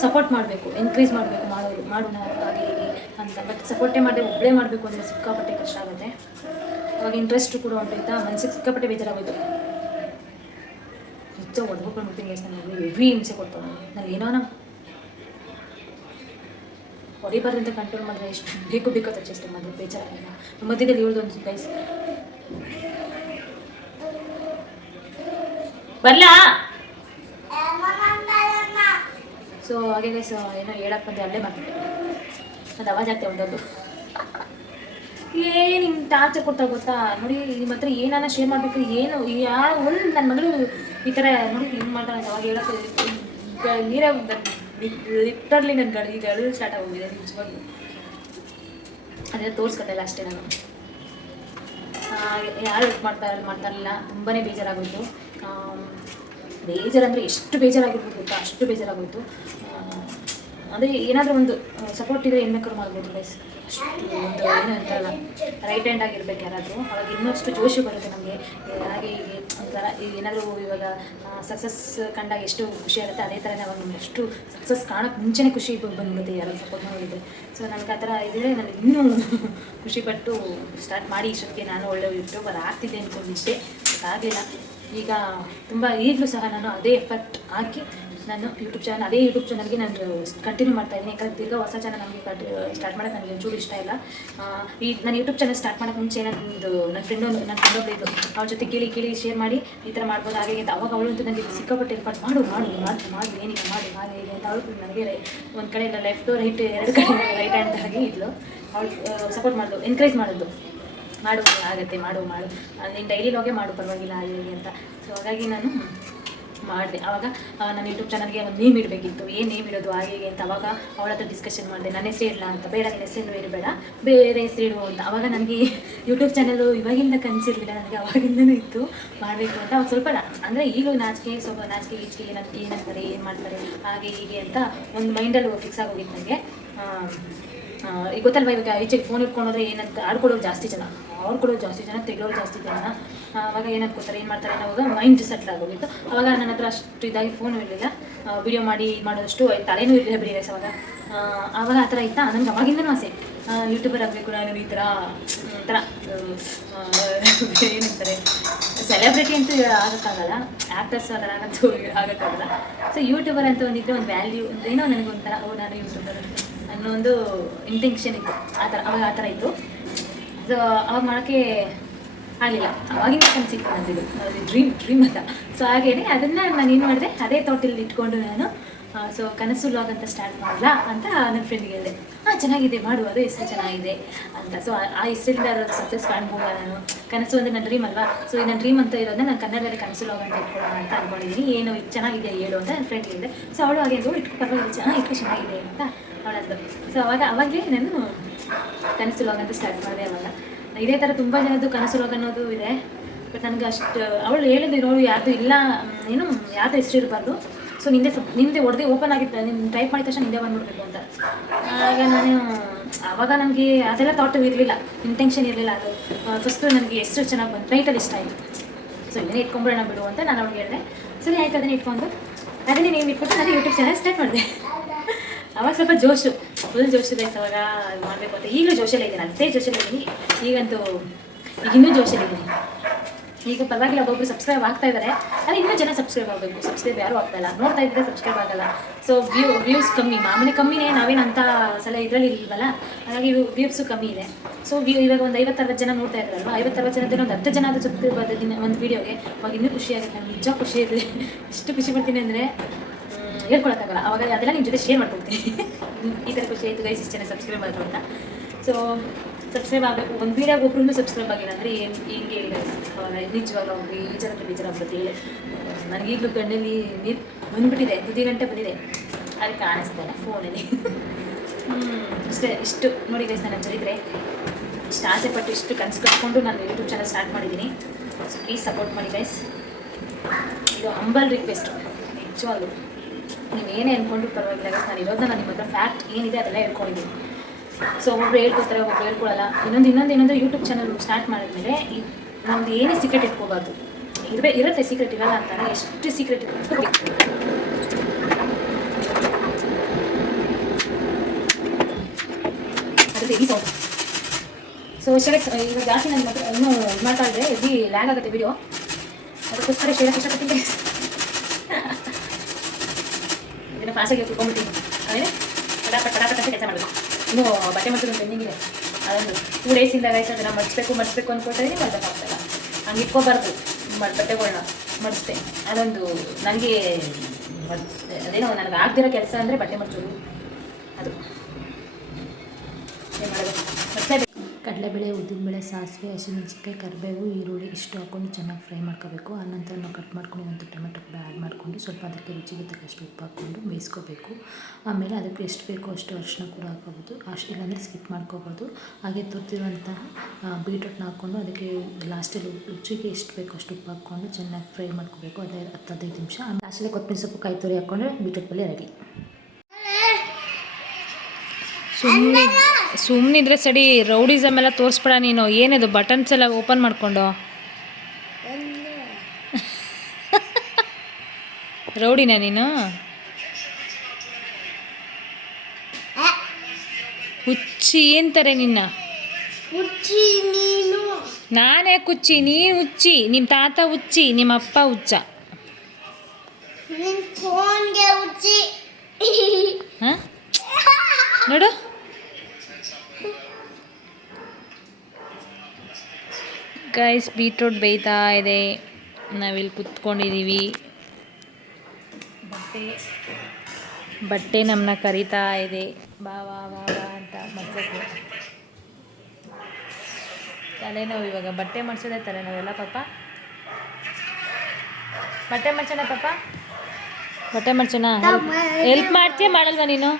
ಸಪೋರ್ಟ್ ಮಾಡಬೇಕು, ಎನ್ಕರೇಜ್ ಮಾಡಬೇಕು, ಮಾಡೋಣ ಹಾಗೆ ಹೀಗೆ ಅಂತ. ಬಟ್ ಸಪೋರ್ಟೇ ಮಾಡದೆ ಒಬ್ಬಳೇ ಮಾಡಬೇಕು ಅಂದರೆ ಸಿಕ್ಕಾಪಟ್ಟೆ ಕಷ್ಟ ಆಗುತ್ತೆ. ಅವಾಗ ಇಂಟ್ರೆಸ್ಟ್ ಕೂಡ ಹೊಂಟೋಯ್ತಾ, ಮನಸ್ಸಿಗೆ ಸಿಕ್ಕಾಪಟ್ಟೆ ಬೇಜಾರಾಗೋಯ್ತು. ನಿಜ ಹೊಡ್ಕೊಂಡ್ಬಿಡ್ತೀನಿ ಗೈಸ್, ನನಗೆ ಹೆವಿ ಹಿಂಸೆ ಕೊಡ್ತಾವೆ. ನಾನು ಏನೋ ಹೊಡಿಬಾರ್ದಂತ ಕಂಟ್ರೋಲ್ ಮಾಡಿದ್ರೆ ಎಷ್ಟು ಬೇಕು ತಚ್ಚೇಷ್ಟೇ ಮಾಡಿದ್ರೆ ಬೇಜಾರಾಗಲ್ಲ. ಮಧ್ಯದಲ್ಲಿ ಹೇಳ್ದೊಂದು ಗೈಸ್ ಬರಲಾ. ಸೊ ಹಾಗೆ ಗೈಸ್ ಏನೋ ಹೇಳಕ್ಕೆ ಬಂದೆ, ಅಲ್ಲೇ ಮಾಡ್ತಿದ್ದೆ ಅದು ಅವಾಜ್ ಆಗ್ತೇ ಹೊಂಟೋದು. ಏನು ಹಿಂಗೆ ಟಾರ್ಚರ್ ಕೊಡ್ತಾರೆ ಗೊತ್ತಾ ನೋಡಿ. ನಿಮ್ಮ ಹತ್ರ ಏನಾನ ಶೇರ್ ಮಾಡಬೇಕು, ಏನು ಒಂದು ನನ್ನ ಮಗಳು ಈ ಥರ ನೋಡಿ ಹಿಂಗೆ ಮಾಡ್ತಾಳೆ ಅಂತ ಅವಾಗ ಹೇಳೋಕ್ಕೆ ನೀರೇ ಲಿಟ್ರಲಿ ನನ್ನ ಈಗ ಅಳು ಸ್ಟಾರ್ಟ್ ಆಗೋಗಿದೆ ನಿಜವಾಗ್ಲೂ. ಅದೆಲ್ಲ ತೋರಿಸ್ಕೊತಿಲ್ಲ ಅಷ್ಟೇ. ನಾನು ಯಾರು ಮಾಡ್ತಾರಲ್ಲ ತುಂಬಾ ಬೇಜಾರಾಗೋಯ್ತು. ಬೇಜಾರಂದರೆ ಎಷ್ಟು ಬೇಜಾರಾಗಿರ್ಬೋದು ಗೊತ್ತಾ, ಅಷ್ಟು ಬೇಜಾರಾಗೋಯ್ತು. ಅಂದರೆ ಏನಾದರೂ ಒಂದು ಸಪೋರ್ಟ್ ಇದ್ದರೆ ಏನು ಬೇಕಾದ್ರೂ ಮಾಡ್ಬೋದು ಗೈಸ್. ಅಷ್ಟು ಒಂದು ಏನು ಅಂತಾರಲ್ಲ, ರೈಟ್ ಹ್ಯಾಂಡ್ ಆಗಿರ್ಬೇಕು ಯಾರಾದರೂ, ಅವಾಗ ಇನ್ನಷ್ಟು ಜೋಶು ಬರುತ್ತೆ ನಮಗೆ. ಹಾಗೆ ಹೀಗೆ ಒಂಥರ ಏನಾದರೂ ಇವಾಗ ಸಕ್ಸಸ್ ಕಂಡಾಗ ಎಷ್ಟು ಖುಷಿ ಆಗುತ್ತೆ, ಅದೇ ಥರನೇ ಅವಾಗ ನಮ್ಗೆ ಅಷ್ಟು ಸಕ್ಸಸ್ ಕಾಣೋಕ್ಕೆ ಮುಂಚೆನೇ ಖುಷಿ ಬಂದ್ಬಿಡುತ್ತೆ ಯಾರು ಸಪೋರ್ಟ್ ಮಾಡಿದ್ರೆ. ಸೊ ನನಗೆ ಆ ಥರ ಇದ್ದರೆ ನನಗೆ ಇನ್ನೂ ಖುಷಿಪಟ್ಟು ಸ್ಟಾರ್ಟ್ ಮಾಡಿ ಇಷ್ಟೊತ್ತಿಗೆ ನಾನು ಒಳ್ಳೆ ಯೂಟ್ಯೂಬರ್ ಆಗ್ತಿದ್ದೆ ಅಂದ್ಕೊಂಡಿದ್ದೆ, ಆಗಲಿಲ್ಲ. ಈಗ ತುಂಬ ಈಗಲೂ ಸಹ ನಾನು ಅದೇ ಎಫರ್ಟ್ ಹಾಕಿ ನಾನು ಅದೇ ಯೂಟ್ಯೂಬ್ ಚಾನಲ್ಗೆ ನಾನು ಕಂಟಿನ್ಯೂ ಮಾಡ್ತಾಯಿದ್ದೀನಿ. ಯಾಕಂದರೆ ತಿರ್ಗಾ ಹೊಸ ಚಾನಲ್ ನಮಗೆ ಸ್ಟಾರ್ಟ್ ಮಾಡೋಕ್ಕೆ ನನಗೆ ಒಂಚೂರು ಇಷ್ಟ ಇಲ್ಲ. ನಾನು ಯೂಟ್ಯೂಬ್ ಚಾನಲ್ ಸ್ಟಾರ್ಟ್ ಮಾಡೋಕ್ಕೆ ಮುಂಚೆ ನನ್ನ ಫ್ರೆಂಡ್ ಒಬ್ಬಳಿದ್ದು, ಅವ್ರ ಜೊತೆ ಕೇಳಿ ಶೇರ್ ಮಾಡಿ ಈ ಥರ ಮಾಡ್ಬೋದು ಹಾಗೆ ಅಂತ. ಅವಾಗ ಅವಳಂತೂ ನನಗೆ ಸಿಕ್ಕಾಪಟ್ಟೆ ಇರ್ಪಾಡು ಮಾಡು ಏನಿಲ್ಲ ಮಾಡು ಹಾಗೆ ಹೀಗೆ ಅಂತ. ಅವಳು ನನಗೆ ಒಂದು ಕಡೆ ಲೆಫ್ಟ್ ರೈಟ್ ಎರಡು ಕಡೆ ರೈಟ್ ಹ್ಯಾಂಡ್ ಆಗಿ ಇದ್ಲು. ಅವಳು ಸಪೋರ್ಟ್ ಮಾಡೋದು, ಎನ್ಕರೇಜ್ ಮಾಡೋದು, ಮಾಡು ಆಗುತ್ತೆ ಮಾಡು ನೀನು ಡೈಲಿ ಲಾಗೇ ಮಾಡು ಪರವಾಗಿಲ್ಲ ಹಾಗೆ ಹೀಗೆ ಅಂತ. ಸೊ ಹಾಗಾಗಿ ನಾನು ಮಾಡಿದೆ. ಆವಾಗ ನನ್ನ ಯೂಟ್ಯೂಬ್ ಚಾನಲ್ಗೆ ಒಂದು ನೇಮ್ ಇಡಬೇಕಿತ್ತು, ಏನು ನೇಮ್ ಇಡೋದು ಹಾಗೆ ಹೀಗೆ ಅಂತ. ಅವಾಗ ಅವಳ ಹತ್ರ ಡಿಸ್ಕಷನ್ ಮಾಡಿದೆ, ನನ್ನ ಹೆಸರು ಇಡಲ್ಲ ಅಂತ. ಬೇಡ ನಿನ್ನ ಹೆಸರು ಇಡಬೇಡ, ಬೇರೆ ಹೆಸರು ಇಡು ಅಂತ. ಆವಾಗ ನನಗೆ ಯೂಟ್ಯೂಬ್ ಚಾನಲು ಇವಾಗಿಂದ ಕನಸಿರಲಿಲ್ಲ, ನನಗೆ ಅವಾಗಿಂದನೂ ಇತ್ತು ಮಾಡಬೇಕು ಅಂತ. ಅವಾಗ ಸ್ವಲ್ಪ ಅಂದರೆ ಈಗಲೂ ನಾಚಿಕೆ ಈಚಿಕೆ ಏನಂತಾರೆ ಏನು ಮಾಡ್ತಾರೆ ಹಾಗೆ ಹೀಗೆ ಅಂತ ಒಂದು ಮೈಂಡಲ್ಲಿ ಫಿಕ್ಸ್ ಆಗೋಗಿತ್ತು ನನಗೆ. ಈಗ ಗೊತ್ತಲ್ವ, ಇವಾಗ ಈಚೆಗೆ ಫೋನ್ ಇಟ್ಕೊಂಡೋದ್ರೆ ಏನಂತ ಆಡ್ಕೊಳ್ಳೋರು ಜಾಸ್ತಿ ಜನ, ಅವ್ರು ಕೊಡೋರು ಜಾಸ್ತಿ ಜನ, ತೆಗೆಯೋರು ಜಾಸ್ತಿ ಜನ. ಆವಾಗ ಏನು ಅನ್ಕೋತಾರೆ ಏನು ಮಾಡ್ತಾರೆ ಅನ್ನೋವಾಗ ಮೈಂಡ್ ಸೆಟ್ಲ್ ಆಗೋಗಿತ್ತು. ಆವಾಗ ನನ್ನ ಹತ್ರ ಅಷ್ಟು ಇದಾಗಿ ಫೋನು ಇರಲಿಲ್ಲ, ವಿಡಿಯೋ ಮಾಡೋದಷ್ಟು ತಲೆನೂ ಇರಲಿಲ್ಲ ಬಿಡಿ ಗೈಸ್. ಆವಾಗ ಆ ಥರ ಇತ್ತಾ, ನನಗೆ ಅವಾಗಿಂದನೂ ಆಸೆ ಯೂಟ್ಯೂಬರ್ ಆಗಬೇಕು ನಾನು. ಈ ಥರ ಏನಂತಾರೆ ಸೆಲೆಬ್ರಿಟಿ ಅಂತೂ ಆಗೋಕ್ಕಾಗಲ್ಲ, ಆ್ಯಕ್ಟರ್ಸ್ ಆ ಥರ ಆಗೋಕ್ಕಾಗಲ್ಲ. ಸೊ ಯೂಟ್ಯೂಬರ್ ಅಂತ ಒಂದಿದ್ರೆ ಒಂದು ವ್ಯಾಲ್ಯೂ ಏನೋ ನನಗೊಂಥರ ನಾನು ಯೂಟ್ಯೂಬರ್ ಅನ್ನೋ ಒಂದು ಇಂಟೆನ್ಷನ್ ಇತ್ತು. ಅವಾಗ ಆ ಥರ ಇತ್ತು. ಸೊ ಅವಾಗ ಮಾಡೋಕ್ಕೆ ಆಗಲಿಲ್ಲ, ಅವಾಗಿಂದ ಕನಸಿತ್ತು ನಂದಿದ್ದು, ಅದು ಡ್ರೀಮ್ ಅಂತ. ಸೊ ಹಾಗೇನೆ ಅದನ್ನು ನಾನು ಏನು ಮಾಡಿದೆ, ಅದೇ ಥಾಟಲ್ಲಿ ಇಟ್ಕೊಂಡು ನಾನು ಸೊ ಕನಸು ಲಾಗ್ ಅಂತ ಸ್ಟಾರ್ಟ್ ಮಾಡಲ್ಲ ಅಂತ ನನ್ನ ಫ್ರೆಂಡ್ಗೆ ಹೇಳಿದೆ. ಚೆನ್ನಾಗಿದೆ ಮಾಡು, ಅದು ಹೆಸರು ಚೆನ್ನಾಗಿದೆ ಅಂತ. ಸೊ ಆ ಹೆಸರಿಂದ ಅದು ಸಕ್ಸಸ್ ಕಾಣ್ಬೋದು. ನಾನು ಕನಸು ಅಂದರೆ ನನ್ನ ಡ್ರೀಮ್ ಅಲ್ವಾ. ಸೊ ನನ್ನ ಡ್ರೀಮ್ ಅಂತ ಇರೋದನ್ನ ನಾನು ಕನ್ನಡದಲ್ಲಿ ಕನಸು ಲಾಗ್ ಅಂತ ಇಟ್ಕೊಳ್ಳೋಣ ಅಂತ ಅಂದ್ಕೊಂಡಿದ್ದೀನಿ. ಏನು ಚೆನ್ನಾಗಿದೆ ಹೇಳು ಅಂತ ನನ್ನ ಫ್ರೆಂಡ್ಗೆ ಹೇಳಿದೆ. ಸೊ ಅವಳು ಹಾಗೆ ಇಟ್ಕೊ ಪರವಾಗಿಲ್ಲ, ಚೆನ್ನಾಗಿದೆ ಅಂತ ಅವಳಂದು. ಸೊ ಅವಾಗಲೇ ನಾನು ಕನಸು ಲಾಗ್ ಅಂತ ಸ್ಟಾರ್ಟ್ ಮಾಡಿದೆ. ಅವಾಗ ಇದೇ ಥರ ತುಂಬ ಜನದ್ದು ಕನಸು ಲಾಗ್ ಅನ್ನೋದು ಇದೆ. ಬಟ್ ನನಗೆ ಅಷ್ಟು ಅವಳು ಹೇಳಿದ್ದು ನೋಡಿ, ಯಾರ್ದು ಇಲ್ಲ ಏನು ಯಾರ್ದು ಹೆಸರು ಇರಬಾರ್ದು. ಸೊ ನಿಂದೆ ಹೊಡೆದೇ ಓಪನ್ ಆಗಿತ್ತು, ನಿನ್ನ ಟೈಪ್ ಮಾಡಿದ ತಕ್ಷಣ ಹಿಂದೆ ಬಂದುಬಿಡ್ಬೇಕು ಅಂತ. ಆಗ ನಾನು ಆವಾಗ ನನಗೆ ಅದೆಲ್ಲ ಥಾಟ್ ಇರಲಿಲ್ಲ, ಇಂಟೆನ್ಷನ್ ಇರಲಿಲ್ಲ. ಅದು ಫಸ್ಟು ನನಗೆ ಎಷ್ಟು ಚೆನ್ನಾಗಿ ಬಂತು, ಟೈಟಲ್ ಇಷ್ಟ ಆಯಿತು. ಸೊ ಇದನ್ನೇ ಇಟ್ಕೊಂಡ್ಬಿಡೋಣ ಬಿಡು ಅಂತ ನಾನು ಅವ್ಳಿಗೆ ಹೇಳಿದೆ. ಸರಿ ಆಯ್ತು, ಅದನ್ನೇ ಇಟ್ಕೊಂಡು ಅದನ್ನೇ ನೀವು ಇಟ್ಬಿಟ್ಟು ನಾನು ಯೂಟ್ಯೂಬ್ ಚಾನಲ್ ಸ್ಟಾರ್ಟ್ ಮಾಡಿದೆ. ಅವಾಗ ಸ್ವಲ್ಪ ಫುಲ್ ಜೋಶಿದೆ. ಅವಾಗ ಮಾಡಬೇಕು ಅಂತ. ಈಗಲೂ ಜೋಶಲ್ಲೇ ಇದ್ದೀನಿ, ಅದೇ ಜೋಶಲ್ಲೇ ಇದ್ದೀನಿ. ಈಗಂತೂ ಇನ್ನೂ ಜೋಶಲ್ಲಿದ್ದೀನಿ. ಈಗ ಪರವಾಗಿಲ್ಲ, ಒಬ್ಬೊಬ್ರು ಸಬ್ಸ್ಕ್ರೈಬ್ ಆಗ್ತಾ ಇದ್ದಾರೆ. ಆದರೆ ಇನ್ನೂ ಜನ ಸಬ್ಸ್ಕ್ರೈಬ್ ಆಗಬೇಕು. ಸಬ್ಸ್ಕ್ರೈಬ್ ಯಾರೂ ಆಗ್ತಾಯಿಲ್ಲ, ನೋಡ್ತಾ ಇದ್ದರೆ ಸಬ್ಸ್ಕ್ರೈಬ್ ಆಗಲ್ಲ. ಸೊ ವ್ಯೂಸ್ ಕಮ್ಮಿ, ಮಾಮೂಲಿ ಕಮ್ಮಿನೇ, ನಾವೇನು ಅಂತ ಸಲ ಇದರಲ್ಲಿ ಇಲ್ವಲ್ಲ, ಹಾಗಾಗಿ ವ್ಯೂಸು ಕಮ್ಮಿ ಇದೆ. ಸೊ ಇವಾಗ ಒಂದು 50-60 ಜನ ನೋಡ್ತಾ ಇದ್ದಾರಲ್ವ, 50-60 ಜನದಲ್ಲಿ ಒಂದು 10 ಜನ ಅದು ಸಬ್ಸ್ಕ್ರೈಬ್ ಆಗೋದಿನ ಒಂದು ವೀಡಿಯೋಗೆ. ಅವಾಗ ಇನ್ನೂ ಖುಷಿ ಆಗುತ್ತೆ, ನನಗೆ ನಿಜ ಖುಷಿ ಇರಲಿ. ಎಷ್ಟು ಖುಷಿ ಪಡ್ತೀನಿ ಅಂದರೆ ಹೇಳ್ಕೊಳಕ್ಕಾಗಲ್ಲ. ಅವಾಗ ಅದೆಲ್ಲ ನಿಮ್ಮ ಜೊತೆ ಶೇರ್ ಮಾಡ್ಕೊಳ್ತೀನಿ. ಈ ಥರ ಖುಷಿ ಆಯಿತು ಗೈಸ್, ಇಷ್ಟು ಜನ ಸಬ್ಸ್ಕ್ರೈಬ್ ಆದರು ಅಂತ. ಸೊ ಸಬ್ಸ್ಕ್ರೈಬ್ ಆಗಬೇಕು. ಒಂದು ವೀಡಿಯೋಗೆ ಒಬ್ಬರು ಸಬ್ಸ್ಕ್ರೈಬ್ ಆಗಿಲ್ಲ ಅಂದರೆ ಹೆಂಗೆ ಹೇಳಿ ಗೈಸ್. ಅವಾಗ ನಿಜವಾಗ್ಲೂ ಬೇಜಾರಾಗ್ಬಿಡುತ್ತೆ ಹೇಳಿ. ನನಗೀಗಲೂ ಕಣ್ಣಲ್ಲಿ ನೀರು ಬಂದುಬಿಟ್ಟಿದೆ, ತುದಿ ಗಂಟೆ ಬಂದಿದೆ, ಅದಕ್ಕೆ ಕಾಣಿಸ್ತಾ ಇಲ್ಲ ಫೋನಲ್ಲಿ. ಇಷ್ಟು ನೋಡಿ ಗೈಸ್, ನನ್ನ ಚರಿತ್ರೆ. ಇಷ್ಟು ಆಸೆ ಪಟ್ಟು ಇಷ್ಟು ಕನಸು ಕಟ್ಕೊಂಡು ನಾನು ಯೂಟ್ಯೂಬ್ ಚಾನಲ್ ಸ್ಟಾರ್ಟ್ ಮಾಡಿದ್ದೀನಿ. ಸೊ ಪ್ಲೀಸ್ ಸಪೋರ್ಟ್ ಮಾಡಿ ಗೈಸ್. ಇದು ಹಂಬಲ್ ರಿಕ್ವೆಸ್ಟು, ನಿಜವಾಗ್ಲೂ ನೀವೇನೇ ಅಂದ್ಕೊಂಡು ಪರವಾಗಿಲ್ಲ ಗೈಸ್. ನಾನು ಇರೋದನ್ನ ನಿಮ್ಮ ಹತ್ರ ಫ್ಯಾಕ್ಟ್ ಏನಿದೆ ಅದೆಲ್ಲ ಹೇಳ್ಕೊಂಡಿದ್ದೀನಿ. ಸೊ ಒಬ್ಬರು ಹೇಳ್ಕೊತಾರೆ, ಒಬ್ಬರು ಹೇಳ್ಕೊಳಲ್ಲ. ಇನ್ನೊಂದು ಯೂಟ್ಯೂಬ್ ಚಾನಲ್ ಸ್ಟಾರ್ಟ್ ಮಾಡಿದ್ಮೇಲೆ ನಮ್ದು ಏನೇ ಸೀಕ್ರೆಟ್ ಇಟ್ಕೋಬಾರ್ದು. ಇರುತ್ತೆ ಸೀಕ್ರೆಟ್, ಇರಲ್ಲ ಅಂತಾರೆ. ಎಷ್ಟು ಸೀಕ್ರೆಟ್ ಸೊ ಇವಾಗ ಜಾಸ್ತಿ ನನ್ನ ಮಕ್ಕಳು ಇನ್ನೂ ಇದು ಮಾಡ್ತಾ ಇದ್ದರೆ ಇಲ್ಲಿ ಲ್ಯಾಗ್ ಆಗುತ್ತೆ ವಿಡಿಯೋ, ಅದಕ್ಕೋಸ್ಕರ ಶೇರಕ್ಕೆ ಇಷ್ಟಪಡ್ತೀನಿ. ಇದನ್ನು ಫಾಸ್ಟಾಗಿ ಕುತ್ಕೊಂಡ್ಬಿಟ್ಟಿನಿ. ಆಮೇಲೆ ಪಟಾಪಟ್ ಅಂತ ಕೆಲಸ ಮಾಡಬೇಕು. ಇನ್ನೂ ಬಟ್ಟೆ ಮಡ್ಸೋದು ಪೆಂಡಿಂಗ್ ಇದೆ. ಅದೊಂದು 2 ಡೇಸಿಂದ ಗೈಸ್ ಅದನ್ನು ಮಡಿಸ್ಬೇಕು ಅಂದ್ಕೊಳ್ತಾ ಇದ್ದೀನಿ, ಮಾಡ್ಬೇಕಾಗ್ತಲ್ಲ. ಹಂಗೆ ಇಟ್ಕೋಬಾರ್ದು ಬಟ್ಟೆಗಳನ್ನ ಮಡಿಸ್ತೆ. ಅದೊಂದು ನನಗೆ ಅದೇನೋ ನನಗೆ ಆಗ್ದಿರೋ ಕೆಲಸ ಅಂದರೆ ಬಟ್ಟೆ ಮಡ್ಸೋದು. ಅದು ಏನು ಮಾಡೋದು ಮಡಿಸಲೇಬೇಕು. ಕಡಲೆಬೇಳೆ, ಉದ್ದಿನಬೇಳೆ, ಸಾಸಿವೆ, ಹಸಿಮೆಣಸಿನ್ಕಾಯಿ, ಕರಿಬೇವು, ಈರುಳ್ಳಿ ಇಷ್ಟು ಹಾಕ್ಕೊಂಡು ಚೆನ್ನಾಗಿ ಫ್ರೈ ಮಾಡ್ಕೋಬೇಕು. ಆನಂತರ ನಾವು ಕಟ್ ಮಾಡ್ಕೊಂಡು ಒಂದು ಟೊಮೆಟೊ ಕೂಡ ಆ್ಯಡ್ ಮಾಡಿಕೊಂಡು ಸ್ವಲ್ಪ ಅದಕ್ಕೆ ರುಚಿಗೆ ತಕ್ಕಷ್ಟು ಉಪ್ಪು ಹಾಕ್ಕೊಂಡು ಬೇಯಿಸ್ಕೋಬೇಕು. ಆಮೇಲೆ ಅದಕ್ಕೆ ಎಷ್ಟು ಬೇಕೋ ಅಷ್ಟು ಅರಿಶಿನ ಕೂಡ ಹಾಕೋಬೋದು, ಇಲ್ಲಾಂದರೆ ಸ್ಕಿಪ್ ಮಾಡ್ಕೋಬೋದು. ಹಾಗೆ ತುರ್ತಿರುವಂತಹ ಬೀಟ್ರೂಟ್ನ ಹಾಕ್ಕೊಂಡು ಅದಕ್ಕೆ ಲಾಸ್ಟಲ್ಲಿ ರುಚಿಗೆ ಎಷ್ಟು ಬೇಕೋ ಅಷ್ಟು ಉಪ್ಪು ಹಾಕ್ಕೊಂಡು ಚೆನ್ನಾಗಿ ಫ್ರೈ ಮಾಡ್ಕೋಬೇಕು. ಅದೇ 10-15 ನಿಮಿಷ. ಆಮೇಲೆ ಲಾಸ್ಟಲ್ಲಿ ಕೊತ್ತಂಬರಿ ಸೊಪ್ಪು, ಕಾಯಿ ತುರಿ ಹಾಕ್ಕೊಂಡ್ರೆ ಬೀಟ್ರೂಟ್ ಪಲ್ಯ ರೆಡಿ. ಸುಮ್ಮನಿದ್ರೆ ಸರಿ, ರೌಡಿಸಮ್ ಎಲ್ಲ ತೋರಿಸ್ಬೇಡ ನೀನು. ಏನಿದು ಬಟನ್ಸ್ ಎಲ್ಲ ಓಪನ್ ಮಾಡಿಕೊಂಡು ರೌಡಿನ ನೀನು? ಹುಚ್ಚಿ ಅಂತಾರೆ ನಿನ್ನ. ನಾನೇ ಕುಚ್ಚಿ, ನೀನು ಹುಚ್ಚಿ, ನಿಮ್ಮ ತಾತ ಹುಚ್ಚಿ, ನಿಮ್ಮ ಅಪ್ಪ ಹುಚ್ಚ. ಹಾಂ ನೋಡು, ಗೈಸ್ ಬೀಟ್ರೂಟ್ ಬೇಯ್ತಾ ಇದೆ, ನಾವಿಲ್ಲಿ ಕುತ್ಕೊಂಡಿದ್ದೀವಿ. ಬಟ್ಟೆ ನಮ್ಮನ್ನ ಕರಿತಾ ಇದೆ, ಬಾ ಬಾ ಬಾ ಬಾ ಅಂತ ಮಡ್ಸೋಕ್ಕೆ. ತಲೆನೋವು ಇವಾಗ, ಬಟ್ಟೆ ಮಡ್ಸೋದೇ ತಲೆನೋವೆಲ್ಲ ಪಾಪ. ಬಟ್ಟೆ ಮಡ್ಸೋಣ ಪಾಪ, ಬಟ್ಟೆ ಮಡ್ಸೋಣ. ಹೆಲ್ಪ್ ಮಾಡ್ತೀಯ ಮಾಡಲ್ವಾ ನೀನು?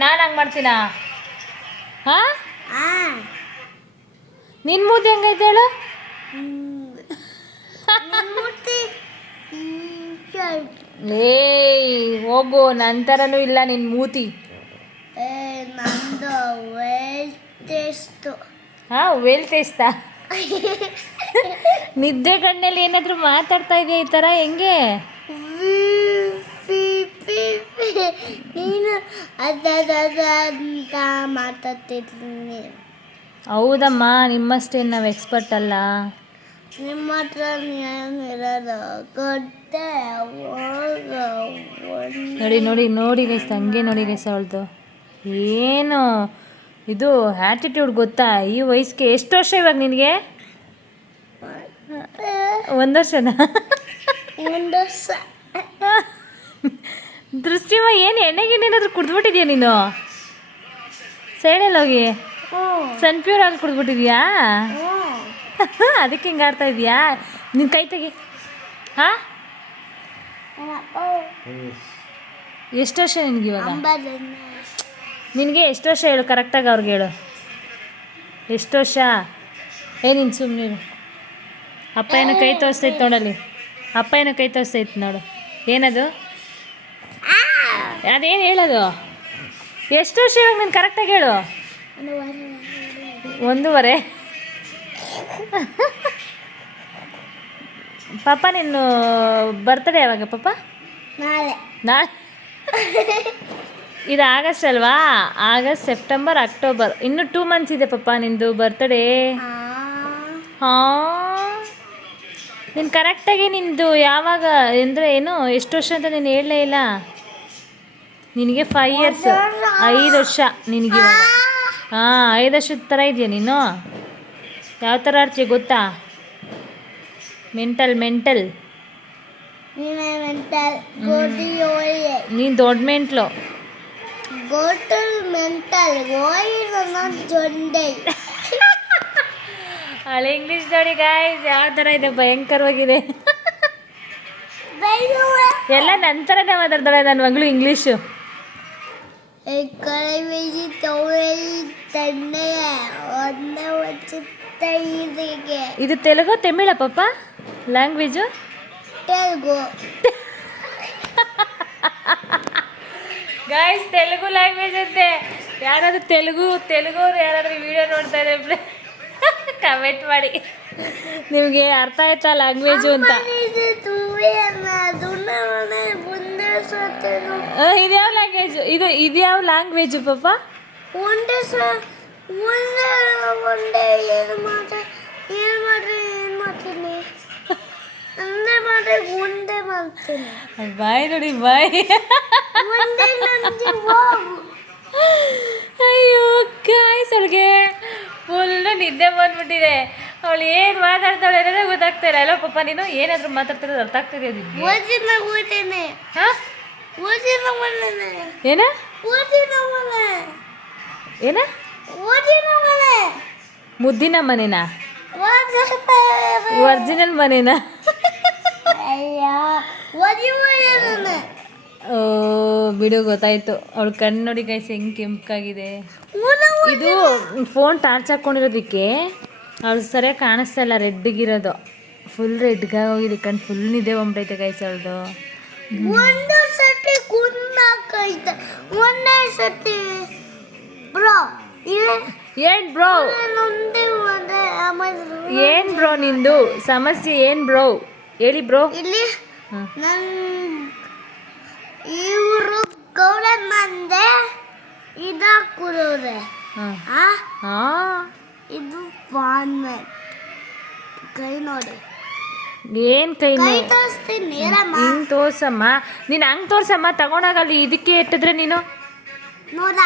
ನಾನು ಹಂಗೆ ಮಾಡ್ತೀನಾ? ಹಾಂ, ನಿನ್ನ ಮೂತಿ ಹೆಂಗೈತೆ ಹೇಳು? ಏಯ್ ಹೋಗು, ನನ್ನ ಥರನೂ ಇಲ್ಲ ನಿನ್ನ ಮೂತಿ. ಹಾಂ, ವೇಲ್ ಟೇಸ್ಟಾ? ನಿದ್ದೆ ಕಣ್ಣಲ್ಲಿ ಏನಾದರೂ ಮಾತಾಡ್ತಾ ಇದೆಯಾ ಈ ಥರ? ಹೆಂಗೆ ನೀನು ಅಂತ ಮಾತಾಡ್ತಿದ್ದೀನಿ. ಹೌದಮ್ಮ, ನಿಮ್ಮಷ್ಟೇನು ನಾವು ಎಕ್ಸ್ಪರ್ಟ್ ಅಲ್ಲ. ನಿಮ್ಮ ಹತ್ರ ಏನಿರೋದು ಗೊತ್ತೇ? ನೋಡಿ ಗೈಸ್, ಹಂಗೆ ನೋಡಿ ಗೈಸ್ ಅವಳ್ದು ಏನು ಇದು ಆ್ಯಟಿಟ್ಯೂಡ್ ಗೊತ್ತಾ? ಈ ವಯಸ್ಸಿಗೆ ಎಷ್ಟು ವರ್ಷ ಇವಾಗ ನಿನಗೆ? 1 ವರ್ಷನಾ? 1 ವರ್ಷ. ದೃಷ್ಟಿಮ, ಏನು ಎಣ್ಣೆಗೇನೇನಾದರೂ ಕುಡ್ದ್ಬಿಟ್ಟಿದ್ಯಾ ನೀನು? ಸೈಡಲ್ಲಿ ಹೋಗಿ ಸನ್ಪ್ಯೂರ್ ಆಗಿ ಕುಡ್ದ್ಬಿಟ್ಟಿದ್ಯಾ? ಅದಕ್ಕೆ ಹಿಂಗೆ ಆಡ್ತಾ ಇದೆಯಾ? ನಿನ್ನ ಕೈ ತೆಗಿ. ಹಾಂ, ಎಷ್ಟು ವರ್ಷ ನಿನಗೆ ಇವಾಗ? ನಿನಗೆ ಎಷ್ಟು ವರ್ಷ ಹೇಳು ಕರೆಕ್ಟಾಗಿ ಅವ್ರಿಗೆ ಹೇಳು. ಎಷ್ಟು ವರ್ಷ? ನೀನು ಸುಮ್ಮನೆ ಅಪ್ಪ ಏನೋ ಕೈ ತೋರಿಸ್ತೈತೆ ನೋಡಲ್ಲಿ. ಅಪ್ಪ ಏನೋ ಕೈ ತೋರಿಸ್ತೈತೆ ನೋಡು. ಏನದು? ಅದೇನು ಹೇಳೋದು? ಎಷ್ಟು ವರ್ಷ ಇವಾಗ ನೀನು ಕರೆಕ್ಟಾಗಿ ಹೇಳು. 1.5. ಪಾಪ ನಿನ್ನ ಬರ್ತಡೇ ಯಾವಾಗ ಪಾಪ? ನಾಳೆ. ಇದು ಆಗಸ್ಟ್ ಅಲ್ವಾ? ಆಗಸ್ಟ್, ಸೆಪ್ಟೆಂಬರ್, ಅಕ್ಟೋಬರ್, ಇನ್ನೂ 2 ಮಂತ್ಸ್ ಇದೆ ಪಾಪ ನಿಂದು ಬರ್ತಡೇ. ಹಾಂ, ನೀನು ಕರೆಕ್ಟಾಗಿ ನಿಂದು ಯಾವಾಗ ಅಂದರೆ ಏನು, ಎಷ್ಟು ವರ್ಷ ಅಂತ ನೀನು ಹೇಳಲೇ ಇಲ್ಲ. ನಿನಗೆ 5 ಇಯರ್ಸ್, 5 ವರ್ಷ ನಿನಗಿವಾಗ. ಹಾಂ, 5 ವರ್ಷದ ಥರ ಇದೆಯಾ ನೀನು? ಯಾವ ಥರ ಆಡ್ತೀಯ ಗೊತ್ತಾ? ಮೆಂಟಲ್ ನೀನು ದೊಡ್ಡ ಮೆಂಟ್ಲು. ಹಳೆ ಇಂಗ್ಲೀಷ್ ನೋಡಿ ಗಾಯ್ಸ್, ಯಾವ ಥರ ಇದೆ, ಭಯಂಕರವಾಗಿದೆ. ಎಲ್ಲ ನನ್ನ ಥರನೇ ಮಾತಾಡ್ತಾಳೆ ನನ್ನ ಮಗಳು ಇಂಗ್ಲೀಷು. ಇದು ತೆಲುಗು ತಮಿಳ ಪಾಪ? Language Telugu. Guys Telugu language ಅಂತೆ. ಯಾರಾದರೂ ತೆಲುಗು ಯಾರಾದರೂ ವಿಡಿಯೋ ನೋಡ್ತಾ ಇದ್ರೆ ಕಮೆಂಟ್ ಮಾಡಿ ನಿಮಗೆ ಅರ್ಥ ಆಯ್ತಾ ಲ್ಯಾಂಗ್ವೇಜು ಅಂತ. ಇದು ತುವೆ ಅನ್ನ ಅದನ್ನ ಮುಂದೆ ಸತ್ತೇನು. ಇದ್ಯಾವ ಲ್ಯಾಂಗ್ವೇಜು ಇದ್ಯಾವ ಲ್ಯಾಂಗ್ವೇಜು ಪಾಪ? ಒಂದೇ ಏನು ಮಾಡ್ತೀನಿ ಒಂದೇ ಮಾಡ್ರೆ ಒಂದೇ ಮಾಡ್ತೀನಿ. ಬಾಯ್ ನೋಡಿ ಬಾಯ್. ಒಂದೇ ನಂದಿ ಹೋಗು. ಅಯ್ಯೋ ಗಾಯ್ಸ್ ಅವಳಿಗೆ ಫುಲ್ಲು ನಿದ್ದೆ ಬಂದ್ಬಿಟ್ಟಿದೆ. ಅವಳು ಏನು ಮಾತಾಡ್ತಾಳೆ ಅನ್ನೋದೇ ಗೊತ್ತಾಗ್ತಾ ಇಲ್ಲ. ಅಲ್ಲ ಪಾಪ ನೀನು ಏನಾದರೂ ಮಾತಾಡ್ತಿರೋದು ಅರ್ಥ ಆಗ್ತಿದೆ ನಿಮಗೆ? ಓದಿನ ಓದೇನೆ. ಹಾಂ ಓದಿನ ಓದೇನೆ. ಏನ ಓದಿನ ಓದೆ. ಏನ ಓದಿನ ಓದೆ. ಮುದ್ದಿನ ಮನೆನಾ? ಓದಿನ ಒರಿಜಿನಲ್ ಮನೆನಾ? ಅಯ್ಯ ಓದಿ ಓದೇನೆ. ಓ ಬಿಡು ಗೊತ್ತಾಯ್ತು. ಅವಳು ಕಣ್ಣು ನೋಡಿ ಗೈಸ್ ಹೆಂಗೆ ಕೆಂಪಾಗಿದೆ. ಇದು ಫೋನ್ ಟಾರ್ಚ್ ಹಾಕ್ಕೊಂಡಿರೋದಕ್ಕೆ ಅವಳು ಸರಿಯಾಗಿ ಕಾಣಿಸ್ತಾ ಇಲ್ಲ. ರೆಡ್ಗಿರೋದು ಫುಲ್ ರೆಡ್ಗೆ ಹೋಗಿದೆ ಕಣ್ಣು. ಫುಲ್ ನಿದ್ದೆ ಬಂದ್ಬಿಟ್ಟೈತೆ ಗೈಸ್ ಅವಳದು. ಒಂದು ಸತಿ ಕುನ್ನಾಕೈತೆ ಒಂದೇ ಸತಿ ಬ್ರೋ. ಏನು ಬ್ರೋ? ಏನು ಬ್ರೋ ನಿಂದು ಸಮಸ್ಯೆ? ಏನು ಬ್ರೋ ಹೇಳಿ ಬ್ರೋ. ಇಲ್ಲಿ ಹಾಂ ನನ್ ಇವರು ಗೌಡನ್ ಮಂದೆ ಇದಾಕುರವ್ರೆ. ಹಾಂ ಆ ಹಾಂ ಇದು ಪಾನ್ಮೆಟ್ ಕೈ ನೋಡಿ. ಏನು ಕೈ ಕೈ ತೋರಿಸ್ತೀನಿ ನೇರಮ್ಮ. ಹಿಂಗೆ ತೋರ್ಸಮ್ಮ. ನೀನು ಹಂಗೆ ತೋರ್ಸಮ್ಮ. ತಗೊಂಡಾಗಲ್ಲಿ ಇದಕ್ಕೆ ಇಟ್ಟಿದ್ರೆ ನೀನು ನೋಡ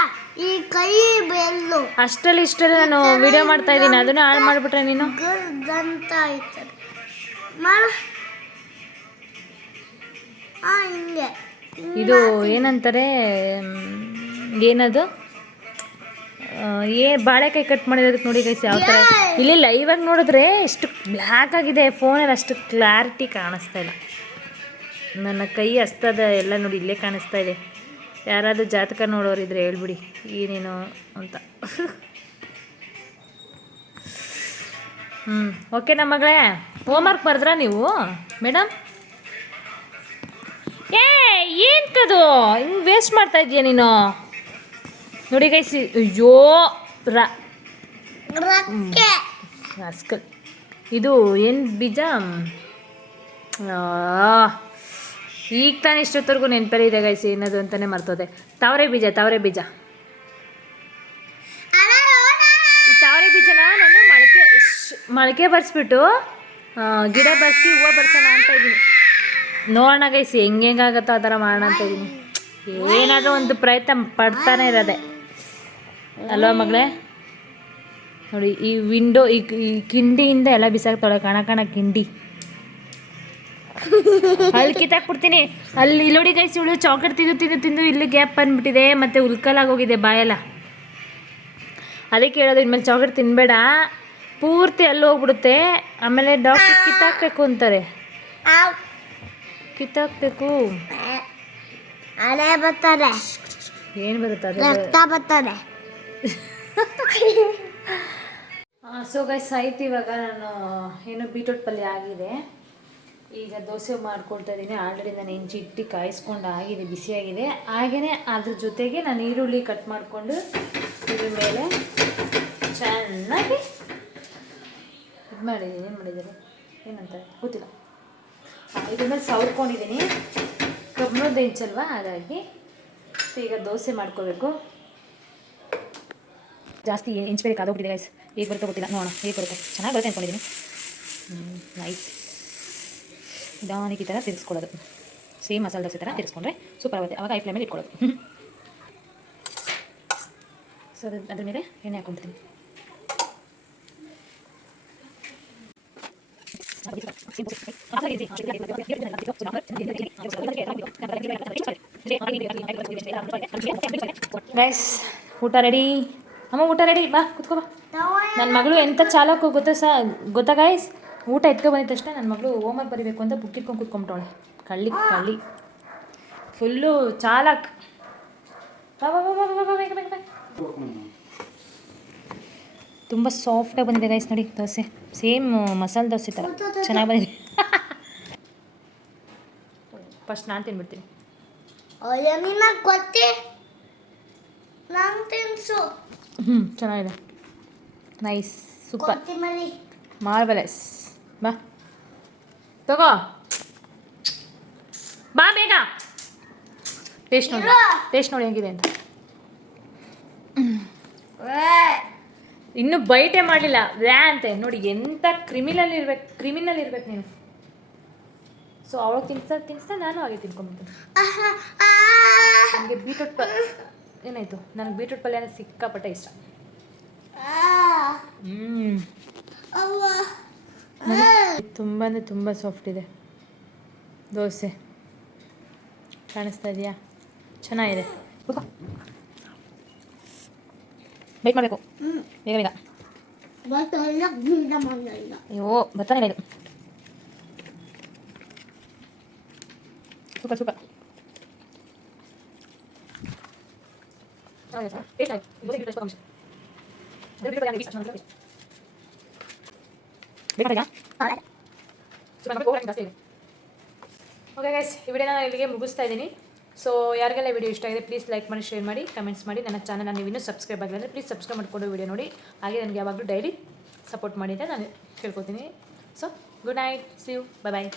ಈ ಕೈ ಬೆಲ್ಲು ಅಷ್ಟರಲ್ಲಿ ಇಷ್ಟರಲ್ಲಿ ನಾನು ವಿಡಿಯೋ ಮಾಡ್ತಾ ಇದ್ದೀನಿ. ಅದನ್ನು ಹಾಳು ಮಾಡಿಬಿಟ್ರೆ ನೀನು ಗರ್ದಂತ ಆಯ್ತದೆ ಮಾಡು. ಹಿಂಗೆ ಇದು ಏನಂತಾರೆ ಏನದು ಬಾಳೆಕಾಯಿ ಕಟ್ ಮಾಡಿರೋದಕ್ಕೆ ನೋಡಿ ಗೈಸ್ ಯಾವ ಥರ. ಇಲ್ಲಿ ಲೈವಾಗಿ ನೋಡಿದ್ರೆ ಎಷ್ಟು ಬ್ಲ್ಯಾಕ್ ಆಗಿದೆ. ಫೋನಲ್ಲಿ ಅಷ್ಟು ಕ್ಲಾರಿಟಿ ಕಾಣಿಸ್ತಾ ಇಲ್ಲ. ನನ್ನ ಕೈ ಹಸ್ತದ ಎಲ್ಲ ನೋಡಿ ಇಲ್ಲೇ ಕಾಣಿಸ್ತಾ ಇದೆ. ಯಾರಾದರೂ ಜಾತಕ ನೋಡೋರಿದ್ರೆ ಹೇಳ್ಬಿಡಿ ಏನೇನು ಅಂತ. ಓಕೆನಾ ಮಗಳೇ? ಹೋಮ್ವರ್ಕ್ ಬರೆದ್ರಾ ನೀವು ಮೇಡಮ್? ಏನು ಕದು ಹಿಂಗೆ ವೇಸ್ಟ್ ಮಾಡ್ತಾ ಇದೀಯ ನೀನು? ನೋಡಿ ಗೈಸ್ ಅಯ್ಯೋ ರಕ್ಕೆ ರಾಸ್ಕಲ್. ಇದು ಏನು ಬೀಜ? ಈಗ ತಾನೇ ಇಷ್ಟೊತ್ತವರೆಗೂ ನೆನಪಲ್ಲಿ ಇದೆ ಗೈಸ್. ಏನದು ಅಂತಲೇ ಮರ್ತೋದೆ. ತಾವರೆ ಬೀಜ. ಈ ತಾವರೆ ಬೀಜನ ನಾನು ಮೊಳಕೆ ಬರ್ಸ್ಬಿಟ್ಟು ಗಿಡ ಬರ್ಸಿ ಹೂವು ಬರ್ಸೋಣ ಅಂತ ಇದ್ದೀನಿ. ನೋಡೋಣ ಗೈಸ್ ಹೆಂಗಾಗತ್ತೋ ಆ ಥರ ಮಾಡೋಣ ಅಂತ ಇದ್ದೀನಿ. ಏನಾದರೂ ಒಂದು ಪ್ರಯತ್ನ ಪಡ್ತಾನೆ ಇರೋದೆ ಅಲ್ವಾ ಮಗಳೇ? ನೋಡಿ ಈ ವಿಂಡೋ ಈ ಕಿಂಡಿಯಿಂದ ಎಲ್ಲ ಬಿಸಾಕ್ತಾಳೆ. ಕಣ ಕಿಂಡಿ ಅಲ್ಲಿ ಕಿತ್ತಾಕ್ಬಿಡ್ತೀನಿ. ಅಲ್ಲಿ ನೋಡಿ ಗೈಸ್ ಇವಳು ಚಾಕ್ಲೇಟ್ ತಿಂದು ಇಲ್ಲಿ ಗ್ಯಾಪ್ ಬಂದ್ಬಿಟ್ಟಿದೆ. ಮತ್ತು ಉಲ್ಕಲಾಗೋಗಿದೆ ಬಾಯೆಲ್ಲ. ಅದಕ್ಕೆ ಹೇಳೋದು ಇನ್ಮೇಲೆ ಚಾಕ್ಲೇಟ್ ತಿನ್ನಬೇಡ, ಪೂರ್ತಿ ಅಲ್ಲಿ ಹೋಗ್ಬಿಡುತ್ತೆ. ಆಮೇಲೆ ಡಾಕ್ಟರ್ ಕಿತ್ತಾಕ್ಬೇಕು ಅಂತಾರೆ. ಕಿತ್ತಾಕ್ಬೇಕು. ಅಲೆ ಬರ್ತಾರೆ. ಏನು ಬರುತ್ತೆ ಅದು? ರಕ್ತ ಬರ್ತಾರೆ. ಸೊ ಗೈಸ್ ಆಯ್ತು. ಇವಾಗ ನಾನು ಏನು ಬೀಟ್ರೂಟ್ ಪಲ್ಯ ಆಗಿದೆ. ಈಗ ದೋಸೆ ಮಾಡ್ಕೊಳ್ತಾ ಇದ್ದೀನಿ. ಆಲ್ರೆಡಿ ನಾನು ಹೆಂಚಿ ಇಟ್ಟು ಕಾಯಿಸ್ಕೊಂಡು ಆಗಿದೆ, ಬಿಸಿಯಾಗಿದೆ. ಹಾಗೆಯೇ ಅದ್ರ ಜೊತೆಗೆ ನಾನು ಈರುಳ್ಳಿ ಕಟ್ ಮಾಡಿಕೊಂಡು ಇದ್ರ ಮೇಲೆ ಚೆನ್ನಾಗಿ ಇದು ಮಾಡಿದ್ದೀನಿ. ಏನು ಮಾಡಿದ್ದಾರೆ ಏನಂತಾರೆ ಗೊತ್ತಿಲ್ಲ. ಇದ್ರ ಮೇಲೆ ಸವರ್ಕೊಂಡಿದ್ದೀನಿ. ಕಬ್ಬಣದ ಹೆಂಚಲ್ವಾ ಹಾಗಾಗಿ. ಸೊ ಈಗ ದೋಸೆ ಮಾಡ್ಕೋಬೇಕು. ಜಾಸ್ತಿ ಹೆಂಚ್ಬೇಕು ಕಾದೋಗ್ಬಿಟ್ಟಿದೆ ಗೈಸ್. ಹೇಗೆ ಬರುತ್ತೋ ಗೊತ್ತಿಲ್ಲ. ನೋಡೋಣ ಹೇಗೆ ಬರುತ್ತೆ. ಚೆನ್ನಾಗಿ ಬರುತ್ತೆ ಅಂದ್ಕೊಂಡಿದ್ದೀನಿ. ನೈಸ್. ನಿಧಾನಕ್ಕೆ ಈ ಥರ ತಿರ್ಸ್ಕೊಳ್ಳೋದು. ಸೇಮ್ ಮಸಾಲೆ ದೋಸೆ ಥರ ತಿರ್ಸ್ಕೊಂಡ್ರೆ ಸೂಪರ್ ಆಗುತ್ತೆ. ಅವಾಗ ಐ ಫ್ಲೇಮಲ್ಲಿ ಇಟ್ಕೊಳ್ಳೋದು. ಸೊ ಅದ್ರ ಮೇಲೆ ಎಣ್ಣೆ ಹಾಕ್ಕೊಂತೀನಿ. ಗೈಸ್ ಊಟ ರೆಡಿ. ಅಮ್ಮ ಊಟ ರೆಡಿ. ಬಾ ಕುತ್ಕೋ ಬಾ. ನನ್ನ ಮಗಳು ಎಂಥ ಚಾಲಕು ಗೊತ್ತಾ ಗೈಸ್? ಊಟ ಎತ್ಕೊ ಬಂದಿದ್ದ ತಕ್ಷಣ ನನ್ನ ಮಗಳು ಹೋಮ್ವರ್ಕ್ ಬರೀಬೇಕು ಅಂತ ಬುಕ್ ಇಟ್ಕೊಂಡು ಕೂತ್ಕೊಂಬಿಟ್ಟವಳೆ. ಕಳ್ಳಿ ಫುಲ್ಲು ಚಾಲಕ್. ತುಂಬ ಸಾಫ್ಟಾಗಿ ಬಂದಿದೆ ಗೈಸ್ ನೋಡಿ ದೋಸೆ. ಸೇಮ್ ಮಸಾಲೆ ದೋಸೆ ಥರ ಚೆನ್ನಾಗಿ ಬಂದಿದೆ. ಫಸ್ಟ್ ನಾನು ತಿನ್ಬಿಡ್ತೀನಿ. ನಿನಗೆ ಗೊತ್ತೇ ನಾನು ತಿನ್ಸು. ಚೆನ್ನಾಗಿದೆ. ನೈಸ್, ಸೂಪರ್, ಕೊತ್ತಿಮರಿ. ಮಾರ್ವಲೆಸ್. ಬಾ ತಗೋ, ಬಾ ಬೇಗ. ಟೇಸ್ಟ್ ನೋಡಿ, ಟೇಸ್ಟ್ ನೋಡಿ ಹೆಂಗಿದೆ ಅಂತ. ಇನ್ನೂ ಬೈಟೇ ಮಾಡಲಿಲ್ಲ ವ್ಯಾ ಅಂತೆ ನೋಡಿ. ಎಂಥ ಕ್ರಿಮಿನಲ್ ಇರ್ಬೇಕು ನೀನು. ಸೊ ಅವಳು ತಿನ್ಸ್ತಾ ನಾನು ಹಾಗೆ ತಿನ್ಕೊಂಡ್ಬಿಡ್ತೀನಿ. ನನಗೆ ಬೀಟ್ರೂಟ್ ಏನಾಯಿತು, ನನಗೆ ಬೀಟ್ರೂಟ್ ಪಲ್ಯ ಅಂದರೆ ಸಿಕ್ಕಾಪಟ್ಟೆ ಇಷ್ಟ. ತುಂಬ ಅಂದರೆ ತುಂಬ ಸಾಫ್ಟ್ ಇದೆ ದೋಸೆ. ಕಾಣಿಸ್ತಾ ಇದೆಯಾ? ಚೆನ್ನಾಗಿದೆ. ವೇಟ್ ಮಾಡಬೇಕು ಬೇಗ ಬೇಗ. ಅಯ್ಯೋ ಬರ್ತಾನೆ ಇಲ್ಲ ಇದು. Super super. ಓಕೆ ಗೈಸ್, ಈ ವಿಡಿಯೋನ ನಾನು ಇಲ್ಲಿಗೆ ಮುಗಿಸ್ತಾ ಇದ್ದೀನಿ. ಸೊ ಯಾರಿಗೆಲ್ಲ ವಿಡಿಯೋ ಇಷ್ಟ ಆಗಿದೆ ಪ್ಲೀಸ್ ಲೈಕ್ ಮಾಡಿ, ಶೇರ್ ಮಾಡಿ, ಕಮೆಂಟ್ಸ್ ಮಾಡಿ. ನನ್ನ ಚಾನಲ್ ನೀವು ಇನ್ನೂ ಸಬ್ಸ್ಕ್ರೈಬ್ ಆಗಿಲ್ಲ ಅಂದರೆ ಪ್ಲೀಸ್ ಸಬ್ಸ್ಕ್ರೈಬ್ ಮಾಡಿಕೊಂಡು ವಿಡಿಯೋ ನೋಡಿ. ಹಾಗೆ ನನಗೆ ಯಾವಾಗಲೂ ಡೈಲಿ ಸಪೋರ್ಟ್ ಮಾಡಿ ಅಂತ ನಾನು ಕೇಳ್ಕೊತೀನಿ. So good night, see you, bye bye.